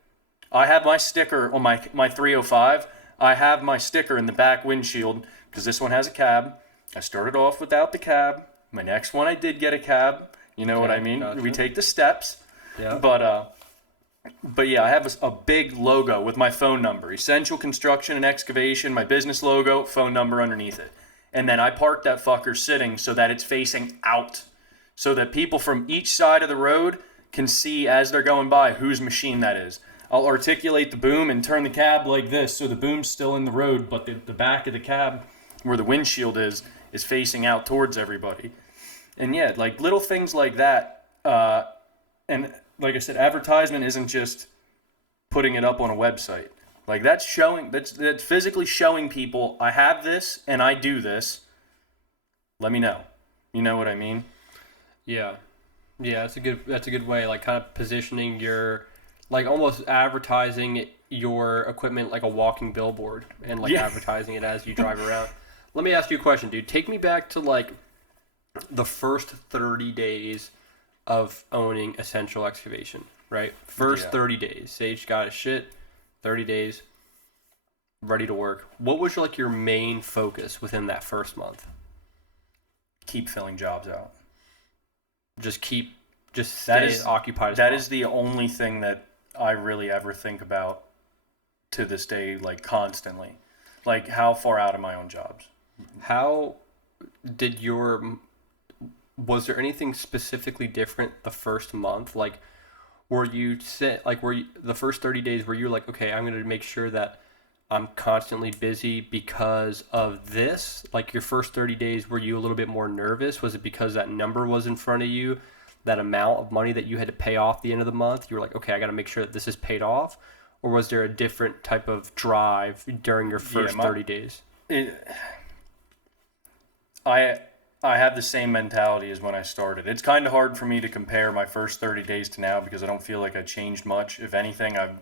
I have my sticker on my 305. I have my sticker in the back windshield because this one has a cab. I started off without the cab. My next one I did get a cab. You know what I mean? Gotcha. We take the steps. Yeah. But yeah, I have a big logo with my phone number. Essential Construction and Excavation, my business logo, phone number underneath it. And then I park that fucker sitting so that it's facing out. So that people from each side of the road can see as they're going by whose machine that is. I'll articulate the boom and turn the cab like this so the boom's still in the road, but the back of the cab where the windshield is facing out towards everybody. And yeah, like little things like that. And like I said, advertisement isn't just putting it up on a website. Like that's physically showing people I have this and I do this. Let me know. You know what I mean? Yeah. Yeah, that's a good way, like kind of positioning your, like almost advertising your equipment like a walking billboard and like advertising it as you drive around. Let me ask you a question, dude. Take me back to like the first 30 days of owning Essential Excavation, right? First 30 days. Sage got his shit, 30 days, ready to work. What was like your main focus within that first month? Keep filling jobs out. Just stay occupied as that well. is the only thing that I really ever think about to this day, like constantly. Like how far out of my own jobs. How did was there anything specifically different the first month? Like the first 30 days were you like, okay, I'm going to make sure that I'm constantly busy because of this? Like your first 30 days, were you a little bit more nervous? Was it because that number was in front of you, that amount of money that you had to pay off the end of the month? You were like, okay, I got to make sure that this is paid off? Or was there a different type of drive during your first 30 days? I have the same mentality as when I started. It's kind of hard for me to compare my first 30 days to now because I don't feel like I changed much. If anything, I'm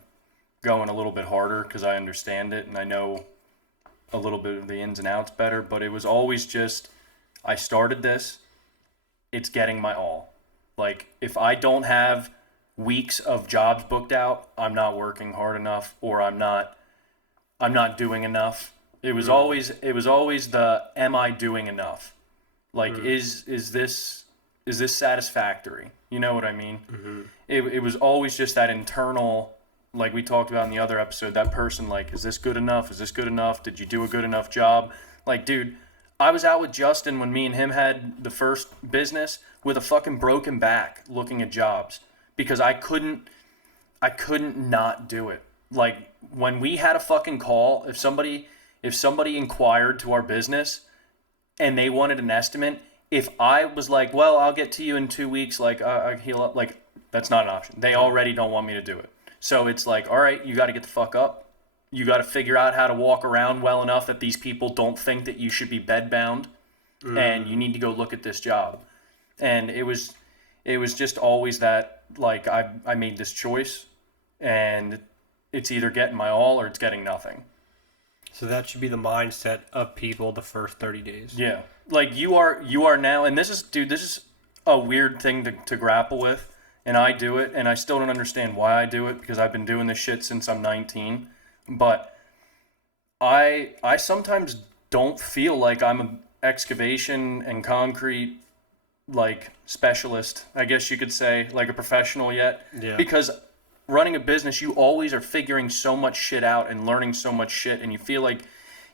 going a little bit harder because I understand it and I know a little bit of the ins and outs better. But it was always just, I started this, it's getting my all. Like, if I don't have weeks of jobs booked out, I'm not working hard enough or I'm not doing enough. It was always the, am I doing enough? Like, is this satisfactory? You know what I mean? Mm-hmm. It was always just that internal, like we talked about in the other episode, that person, like, is this good enough? Is this good enough? Did you do a good enough job? Like, dude, I was out with Justin when me and him had the first business with a fucking broken back looking at jobs because I couldn't not do it. Like, when we had a fucking call, if somebody inquired to our business and they wanted an estimate, if I was like, well, I'll get to you in 2 weeks, like, I heal up, like, that's not an option. They already don't want me to do it. So it's like, all right, you got to get the fuck up. You got to figure out how to walk around well enough that these people don't think that you should be bedbound, and you need to go look at this job. And it was just always that, like, I made this choice, and it's either getting my all or it's getting nothing. So that should be the mindset of people the first 30 days. Yeah. Like, you are now, and this is a weird thing to grapple with, and I do it, and I still don't understand why I do it because I've been doing this shit since I'm 19. But I sometimes don't feel like I'm an excavation and concrete like specialist, I guess you could say, like a professional yet. Yeah. Because running a business, you always are figuring so much shit out and learning so much shit, and you feel like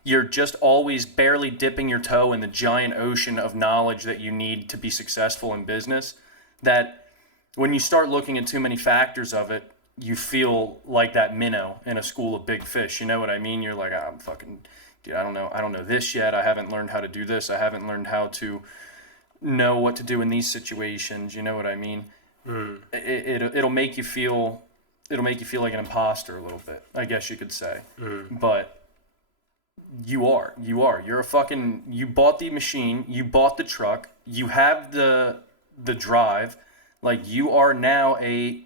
you're just always barely dipping your toe in the giant ocean of knowledge that you need to be successful in business. That when you start looking at too many factors of it, you feel like that minnow in a school of big fish. You know what I mean? You're like, I'm fucking, dude, I don't know this yet. I haven't learned how to do this. I haven't learned how to know what to do in these situations. You know what I mean? It'll make you feel like an imposter a little bit, I guess you could say. But you're a fucking, you bought the machine, you bought the truck, you have the drive, like you are now a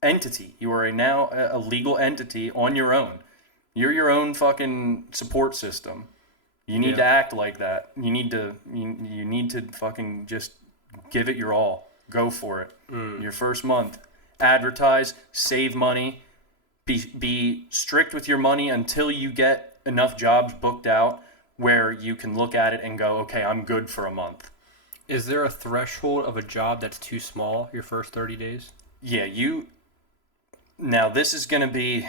entity. You are now a legal entity on your own. You're your own fucking support system. You need to act like that. You need to fucking just give it your all. Go for it. Your first month. Advertise, save money, be strict with your money until you get enough jobs booked out where you can look at it and go, okay, I'm good for a month. Is there a threshold of a job that's too small your first 30 days? Yeah, now this is going to be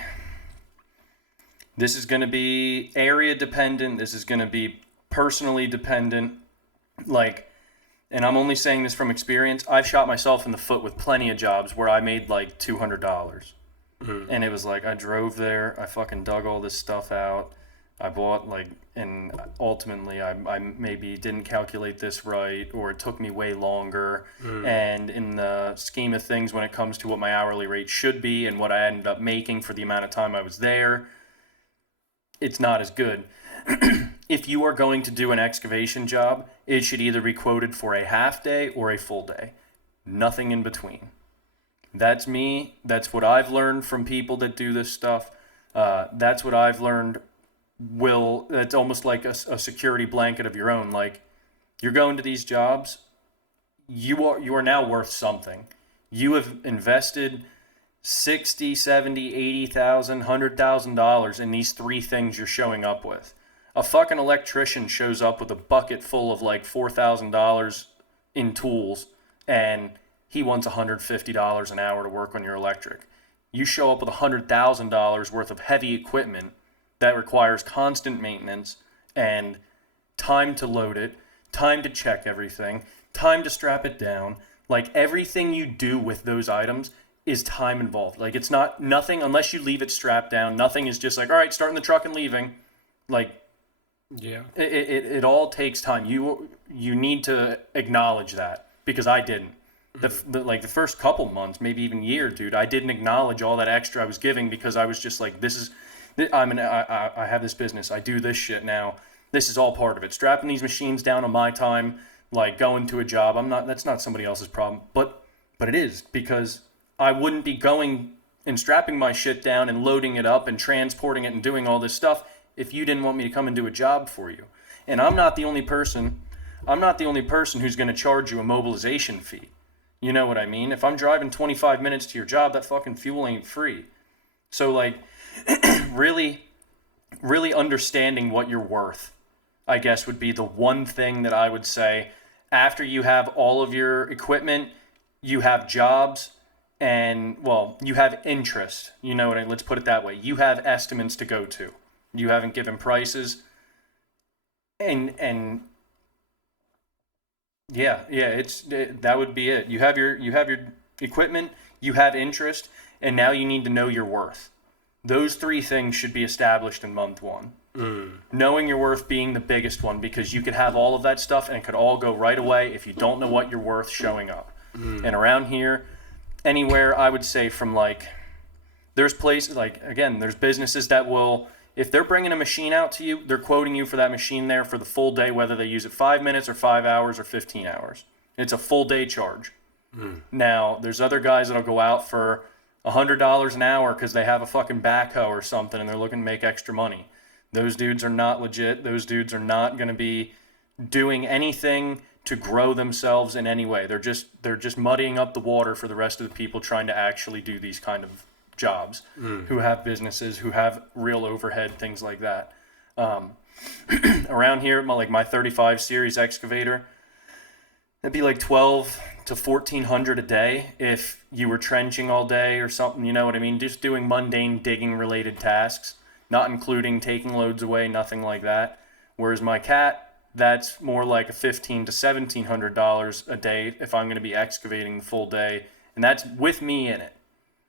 area dependent. This is going to be personally dependent. Like, and I'm only saying this from experience. I've shot myself in the foot with plenty of jobs where I made like $200. And it was like, I drove there, I fucking dug all this stuff out. I bought and ultimately I maybe didn't calculate this right, or it took me way longer. And in the scheme of things, when it comes to what my hourly rate should be and what I ended up making for the amount of time I was there, it's not as good. If you are going to do an excavation job, it should either be quoted for a half day or a full day. Nothing in between. That's me. That's what I've learned from people that do this stuff. That's what I've learned. That's almost like a security blanket of your own. Like, you're going to these jobs, you are now worth something. You have invested $60,000, $70,000, $80,000, $100,000 in these three things you're showing up with. A fucking electrician shows up with a bucket full of like $4,000 in tools, and he wants $150 an hour to work on your electric. You show up with $100,000 worth of heavy equipment that requires constant maintenance and time to load it, time to check everything, time to strap it down. Like, everything you do with those items is time involved. Like, it's nothing unless you leave it strapped down. Nothing is just like, all right, starting the truck and leaving. Like, yeah, it all takes time. You need to acknowledge that, because I didn't. The first couple months, maybe even year, dude, I didn't acknowledge all that extra I was giving, because I was just like, I have this business. I do this shit now. This is all part of it. Strapping these machines down on my time, like going to a job. That's not somebody else's problem, but it is, because I wouldn't be going and strapping my shit down and loading it up and transporting it and doing all this stuff if you didn't want me to come and do a job for you. And I'm not the only person who's going to charge you a mobilization fee. You know what I mean? If I'm driving 25 minutes to your job, that fucking fuel ain't free. So, like, really understanding what you're worth, I guess, would be the one thing that I would say. After you have all of your equipment, you have jobs, and, well, you have interest. You know what I mean? Let's put it that way. You have estimates to go to. You haven't given prices. And yeah, that would be it. You have your equipment, you have interest, and now you need to know your worth. Those three things should be established in month one. Knowing your worth being the biggest one, because you could have all of that stuff and it could all go right away if you don't know what you're worth showing up. And around here, anywhere, I would say from like, there's places, like, again, there's businesses that will, if they're bringing a machine out to you, they're quoting you for that machine there for the full day, whether they use it 5 minutes or 5 hours or 15 hours. It's a full day charge. Now, there's other guys that'll go out for $100 an hour because they have a fucking backhoe or something and they're looking to make extra money. Those dudes are not legit. Those dudes are not going to be doing anything to grow themselves in any way. They're just muddying up the water for the rest of the people trying to actually do these kind of jobs, who have businesses, who have real overhead, things like that. Around here, my 35 series excavator, that'd be like 12 to 1400 a day if you were trenching all day or something, you know what I mean? Just doing mundane digging related tasks, not including taking loads away, nothing like that. Whereas my cat, that's more like a $1,500 to $1,700 a day if I'm going to be excavating the full day, and that's with me in it.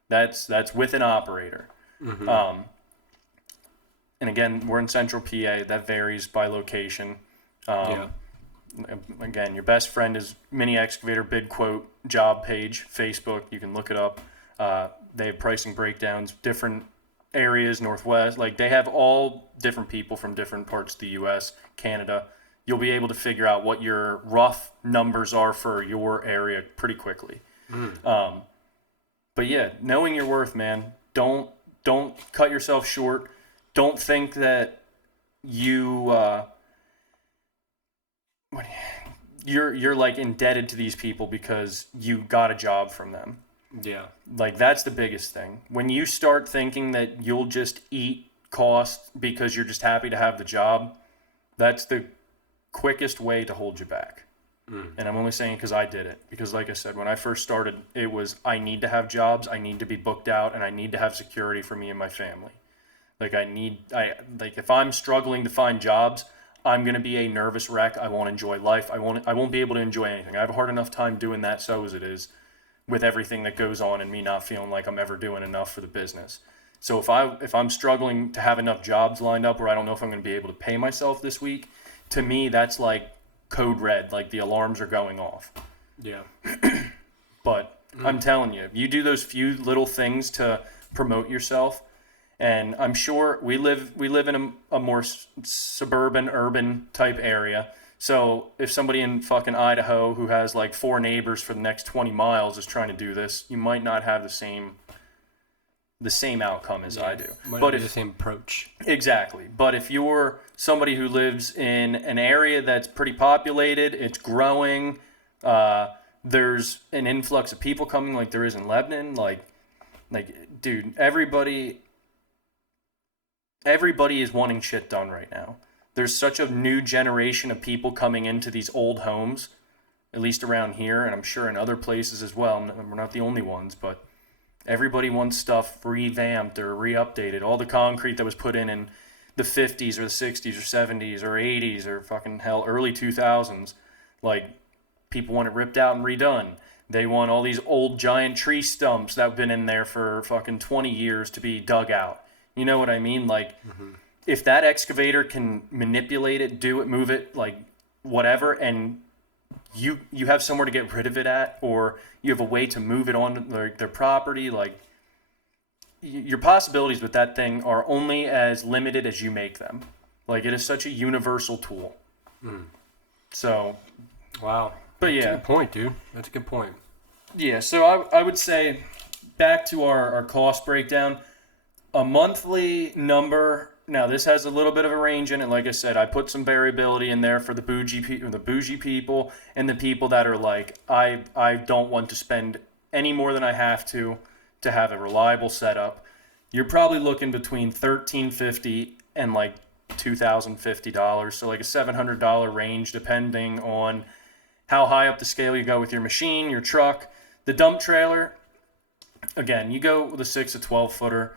That's with an operator. And again, we're in Central PA. That varies by location. Again, your best friend is Mini Excavator Bid Quote job page, Facebook. You can look it up. They have pricing breakdowns, different areas, Northwest. Like, they have all different people from different parts of the U.S., Canada. You'll be able to figure out what your rough numbers are for your area pretty quickly. But yeah, knowing your worth, man. Don't cut yourself short. Don't think that you're like indebted to these people because you got a job from them. Yeah. Like, that's the biggest thing. When you start thinking that you'll just eat cost because you're just happy to have the job, that's the quickest way to hold you back. And I'm only saying because I did it. Because like I said, when I first started, it was, I need to have jobs, I need to be booked out, and I need to have security for me and my family. Like, if I'm struggling to find jobs, I'm going to be a nervous wreck. I won't enjoy life. I won't be able to enjoy anything. I have a hard enough time doing that, so as it is, with everything that goes on and me not feeling like I'm ever doing enough for the business. So if I'm struggling to have enough jobs lined up where I don't know if I'm going to be able to pay myself this week, to me, that's like code red, like the alarms are going off. Yeah. But I'm telling you, you do those few little things to promote yourself, and I'm sure we live in a more suburban, urban type area. So if somebody in fucking Idaho who has like 4 neighbors for the next 20 miles is trying to do this, you might not have the same outcome as I do. But the same approach. Exactly. But if you're somebody who lives in an area that's pretty populated, it's growing, there's an influx of people coming like there is in Lebanon, like dude, everybody is wanting shit done right now. There's such a new generation of people coming into these old homes, at least around here, and I'm sure in other places as well. We're not the only ones, but everybody wants stuff revamped or re-updated. All the concrete that was put in the 50s or the 60s or 70s or 80s or fucking hell, early 2000s, like, people want it ripped out and redone. They want all these old giant tree stumps that have been in there for fucking 20 years to be dug out. You know what I mean? Like, if that excavator can manipulate it, do it, move it, like, whatever, and you have somewhere to get rid of it at, or you have a way to move it on their property, like, your possibilities with that thing are only as limited as you make them. Like, it is such a universal tool. So, wow. But yeah, that's a good point, dude. That's a good point. Yeah, so I would say, back to our cost breakdown, a monthly number. Now, this has a little bit of a range in it. Like I said, I put some variability in there for the bougie people and the people that are like, I don't want to spend any more than I have to have a reliable setup. You're probably looking between $1,350 and like $2,050. So like a $700 range, depending on how high up the scale you go with your machine, your truck. The dump trailer, again, you go with a 6 to 12 footer.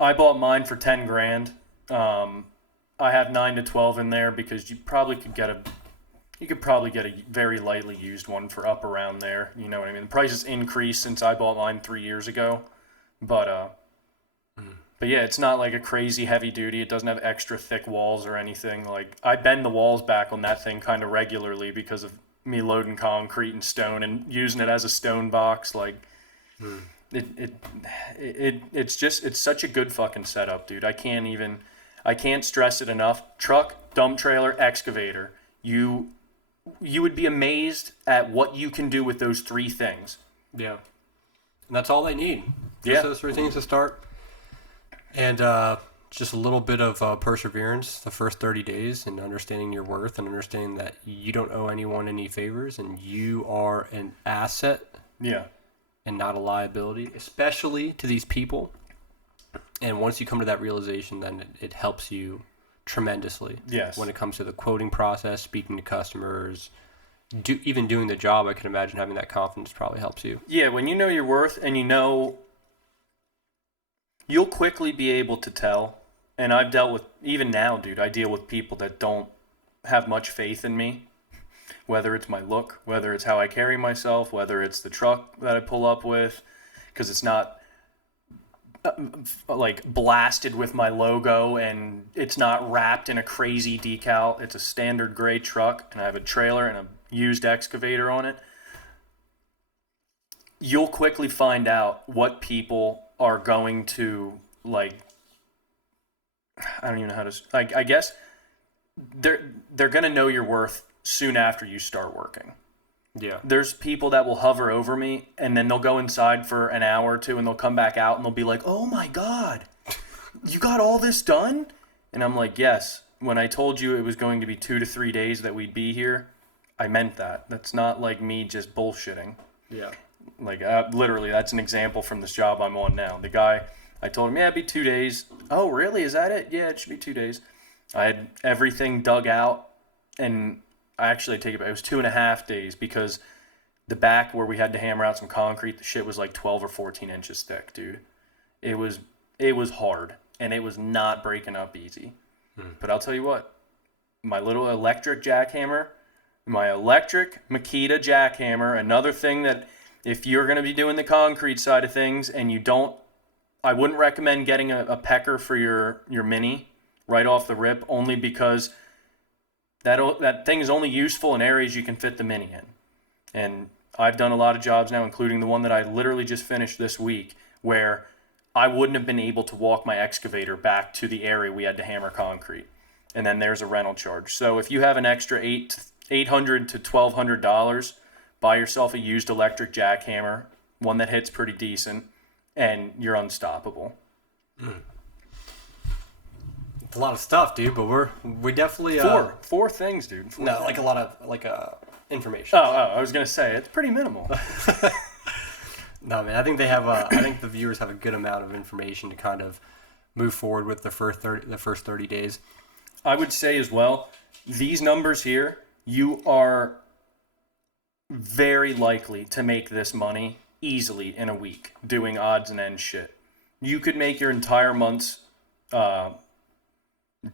I bought mine for 10 grand. I have 9 to 12 in there because you could probably get a very lightly used one for up around there. You know what I mean? The prices increased since I bought mine 3 years ago, but yeah, it's not like a crazy heavy duty. It doesn't have extra thick walls or anything. Like, I bend the walls back on that thing kind of regularly because of me loading concrete and stone and using it as a stone box. Like, it's such a good fucking setup, dude. I can't stress it enough. Truck, dump trailer, excavator. You would be amazed at what you can do with those 3 things. Yeah. And that's all they need. Just Yeah. those 3 things to start. And just a little bit of perseverance the first 30 days and understanding your worth and understanding that you don't owe anyone any favors and you are an asset Yeah. and not a liability, especially to these people. And once you come to that realization, then it helps you tremendously. Yes. When it comes to the quoting process, speaking to customers, even doing the job, I can imagine having that confidence probably helps you. Yeah, when you know your worth and you know, you'll quickly be able to tell. And I've dealt with, even now, dude, I deal with people that don't have much faith in me. Whether it's my look, whether it's how I carry myself, whether it's the truck that I pull up with, because it's not like blasted with my logo and it's not wrapped in a crazy decal. It's a standard gray truck and I have a trailer and a used excavator on it. You'll quickly find out what people are going to like. I don't even know how to like. I guess they're gonna know your worth soon after you start working. Yeah. There's people that will hover over me and then they'll go inside for an hour or two and they'll come back out and they'll be like, "Oh my God, you got all this done?" And I'm like, "Yes. When I told you it was going to be 2 to 3 days that we'd be here, I meant that. That's not like me just bullshitting." Yeah. Like, literally, that's an example from this job I'm on now. The guy, I told him, "Yeah, it'd be 2 days." "Oh, really? Is that it?" "Yeah, it should be 2 days." I had everything dug out and I actually take it back. It was 2.5 days because the back where we had to hammer out some concrete, the shit was like 12 or 14 inches thick, dude. It was hard and it was not breaking up easy. But I'll tell you what, my little electric jackhammer, my electric Makita jackhammer, another thing that if you're going to be doing the concrete side of things and you don't, I wouldn't recommend getting a pecker for your Mini right off the rip, only because that thing is only useful in areas you can fit the Mini in. And I've done a lot of jobs now, including the one that I literally just finished this week, where I wouldn't have been able to walk my excavator back to the area we had to hammer concrete. And then there's a rental charge. So if you have an extra $800 to $1,200, buy yourself a used electric jackhammer, one that hits pretty decent, and you're unstoppable. It's a lot of stuff, dude, but we definitely Four things, dude. no, like a lot of information. Oh, I was gonna say it's pretty minimal. No, man, I think they have I think the viewers have a good amount of information to kind of move forward with the first 30 days. I would say as well, these numbers here, you are very likely to make this money easily in a week doing odds and ends shit. You could make your entire month's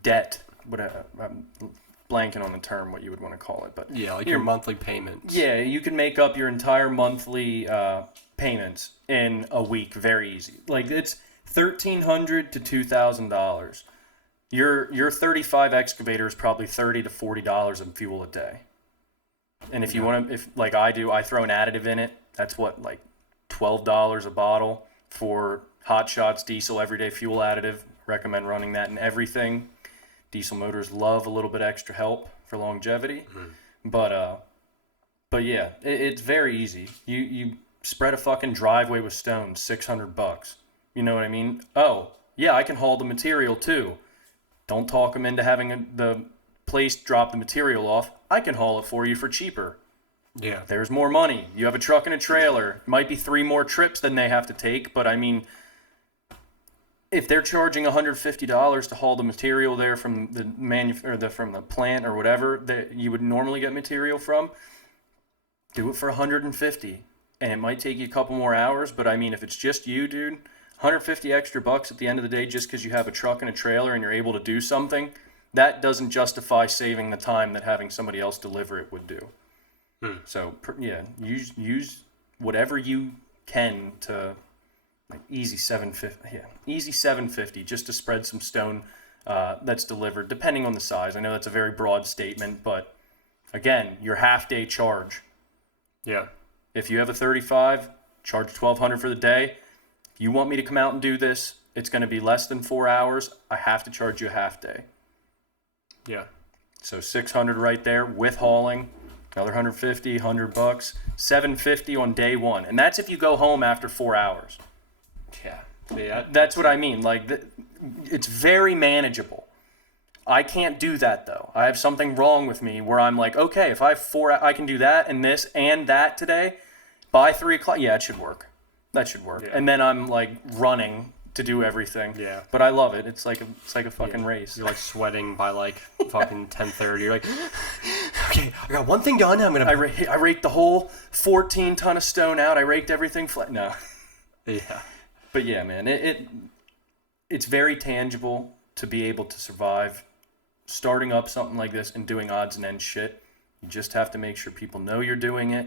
debt, whatever, I'm blanking on the term, what you would want to call it, but Yeah, like your monthly payments. yeah, you can make up your entire monthly payments in a week very easy. Like it's $1,300 to $2,000. Your 35 excavator is probably $30 to $40 in fuel a day. And if you want to, if like I do, I throw an additive in it. That's what, like $12 a bottle for Hot Shots diesel everyday fuel additive. Recommend running that in everything. Diesel motors love a little bit extra help for longevity. But yeah, it's very easy. You spread a fucking driveway with stones, $600. You know what I mean? Oh, yeah, I can haul the material too. Don't talk them into having the place drop the material off. I can haul it for you for cheaper. Yeah. There's more money. You have a truck and a trailer. Might be 3 more trips than they have to take, but I mean, if they're charging $150 to haul the material there from the from the plant or whatever that you would normally get material from, do it for $150, and it might take you a couple more hours. But I mean, if it's just you, dude, $150 extra bucks at the end of the day just because you have a truck and a trailer and you're able to do something, that doesn't justify saving the time that having somebody else deliver it would do. So yeah, use whatever you can to. Like easy $750 just to spread some stone that's delivered, depending on the size. I know that's a very broad statement, but again, your half-day charge. Yeah. If you have a 35, charge $1,200 for the day. If you want me to come out and do this, it's going to be less than 4 hours. I have to charge you a half day. Yeah. So $600 right there with hauling. Another $150, $100, $750 on day one, and that's if you go home after 4 hours. Yeah. Yeah, That's what I mean. Like, it's very manageable. I can't do that though. I have something wrong with me where I'm like, okay, if I have 4, I can do that and this and that today by 3 o'clock. Yeah, it should work. That should work. Yeah. And then I'm like running to do everything. Yeah. But I love it. It's like a fucking race. You're like sweating by like fucking 10:30. You're like, okay, I got one thing done. I'm gonna. I raked the whole 14 ton of stone out. I raked everything flat. No. Yeah. But yeah, man, it's very tangible to be able to survive starting up something like this and doing odds and ends shit. You just have to make sure people know you're doing it.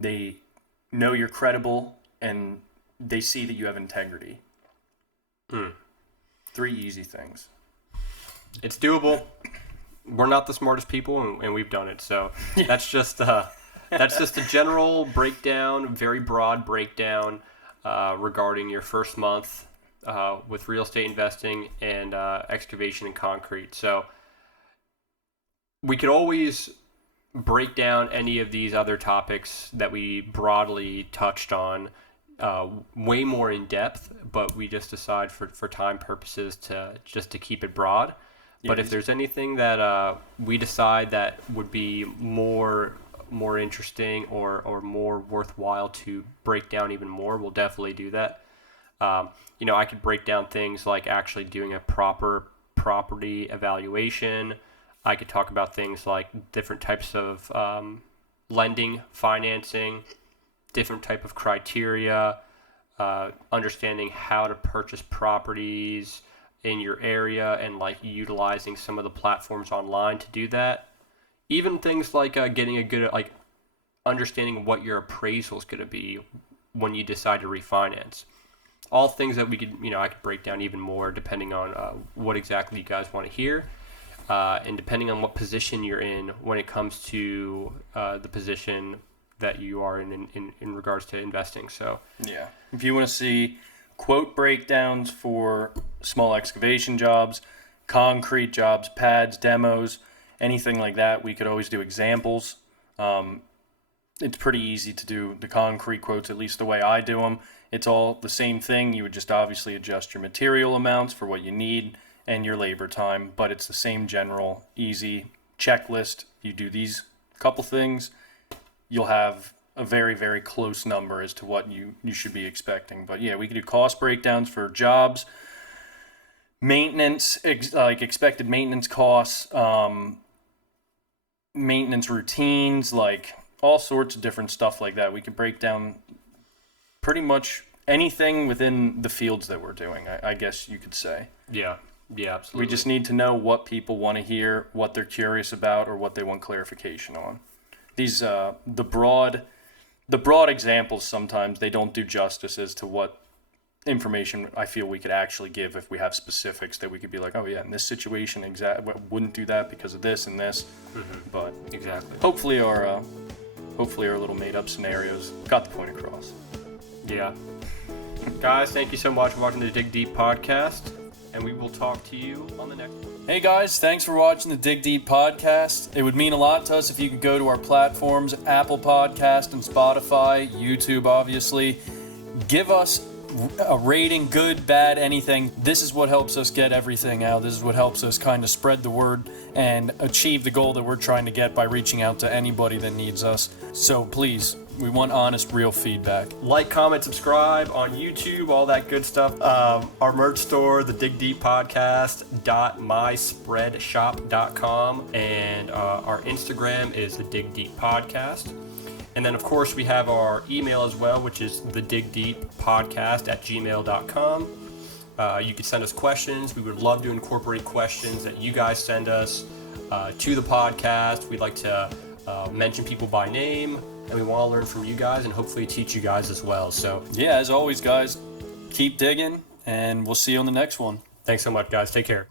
They know you're credible and they see that you have integrity. 3 easy things. It's doable. We're not the smartest people, and we've done it. So that's just a general breakdown, very broad breakdown regarding your first month with real estate investing and excavation and concrete. So we could always break down any of these other topics that we broadly touched on way more in depth, but we just decide for time purposes to keep it broad. But if there's anything that we decide that would be more interesting or more worthwhile to break down even more, we'll definitely do that. I could break down things like actually doing a proper property evaluation. I could talk about things like different types of lending, financing, different type of criteria, understanding how to purchase properties in your area and like utilizing some of the platforms online to do that. Even things like getting a good understanding what your appraisal is going to be when you decide to refinance. All things that we could, I could break down even more depending on what exactly you guys want to hear. And depending on what position you're in when it comes to the position that you are in regards to investing. So yeah, if you want to see quote breakdowns for small excavation jobs, concrete jobs, pads, demos, anything like that, we could always do examples. It's pretty easy to do the concrete quotes, at least the way I do them. It's all the same thing. You would just obviously adjust your material amounts for what you need and your labor time, but it's the same general easy checklist. You do these couple things, you'll have a very, very close number as to what you should be expecting. But yeah, we could do cost breakdowns for jobs, maintenance, like expected maintenance costs, maintenance routines, like all sorts of different stuff like that. We could break down pretty much anything within the fields that we're doing, I guess you could say. Yeah, absolutely. We just need to know what people want to hear, what they're curious about, or what they want clarification on. These the broad examples, sometimes they don't do justice as to what information I feel we could actually give if we have specifics that we could be like, oh yeah, in this situation, wouldn't do that because of this and this. Mm-hmm. But exactly. Hopefully our little made up scenarios got the point across. Yeah. Guys, thank you so much for watching the Dig Deep podcast, and we will talk to you on the next one. Hey guys, thanks for watching the Dig Deep podcast. It would mean a lot to us if you could go to our platforms, Apple Podcast and Spotify, YouTube obviously. Give us a rating, good, bad, anything. This is what helps us get everything out. This is what helps us kind of spread the word and achieve the goal that we're trying to get by reaching out to anybody that needs us. So please, we want honest, real feedback. Like, comment, subscribe on YouTube, all that good stuff. Our merch store, the Dig Deep Podcast.myspreadshop.com, and our Instagram is the Dig Deep Podcast. And then, of course, we have our email as well, which is thedigdeeppodcast@gmail.com. You can send us questions. We would love to incorporate questions that you guys send us to the podcast. We'd like to mention people by name, and we want to learn from you guys and hopefully teach you guys as well. So, yeah, as always, guys, keep digging, and we'll see you on the next one. Thanks so much, guys. Take care.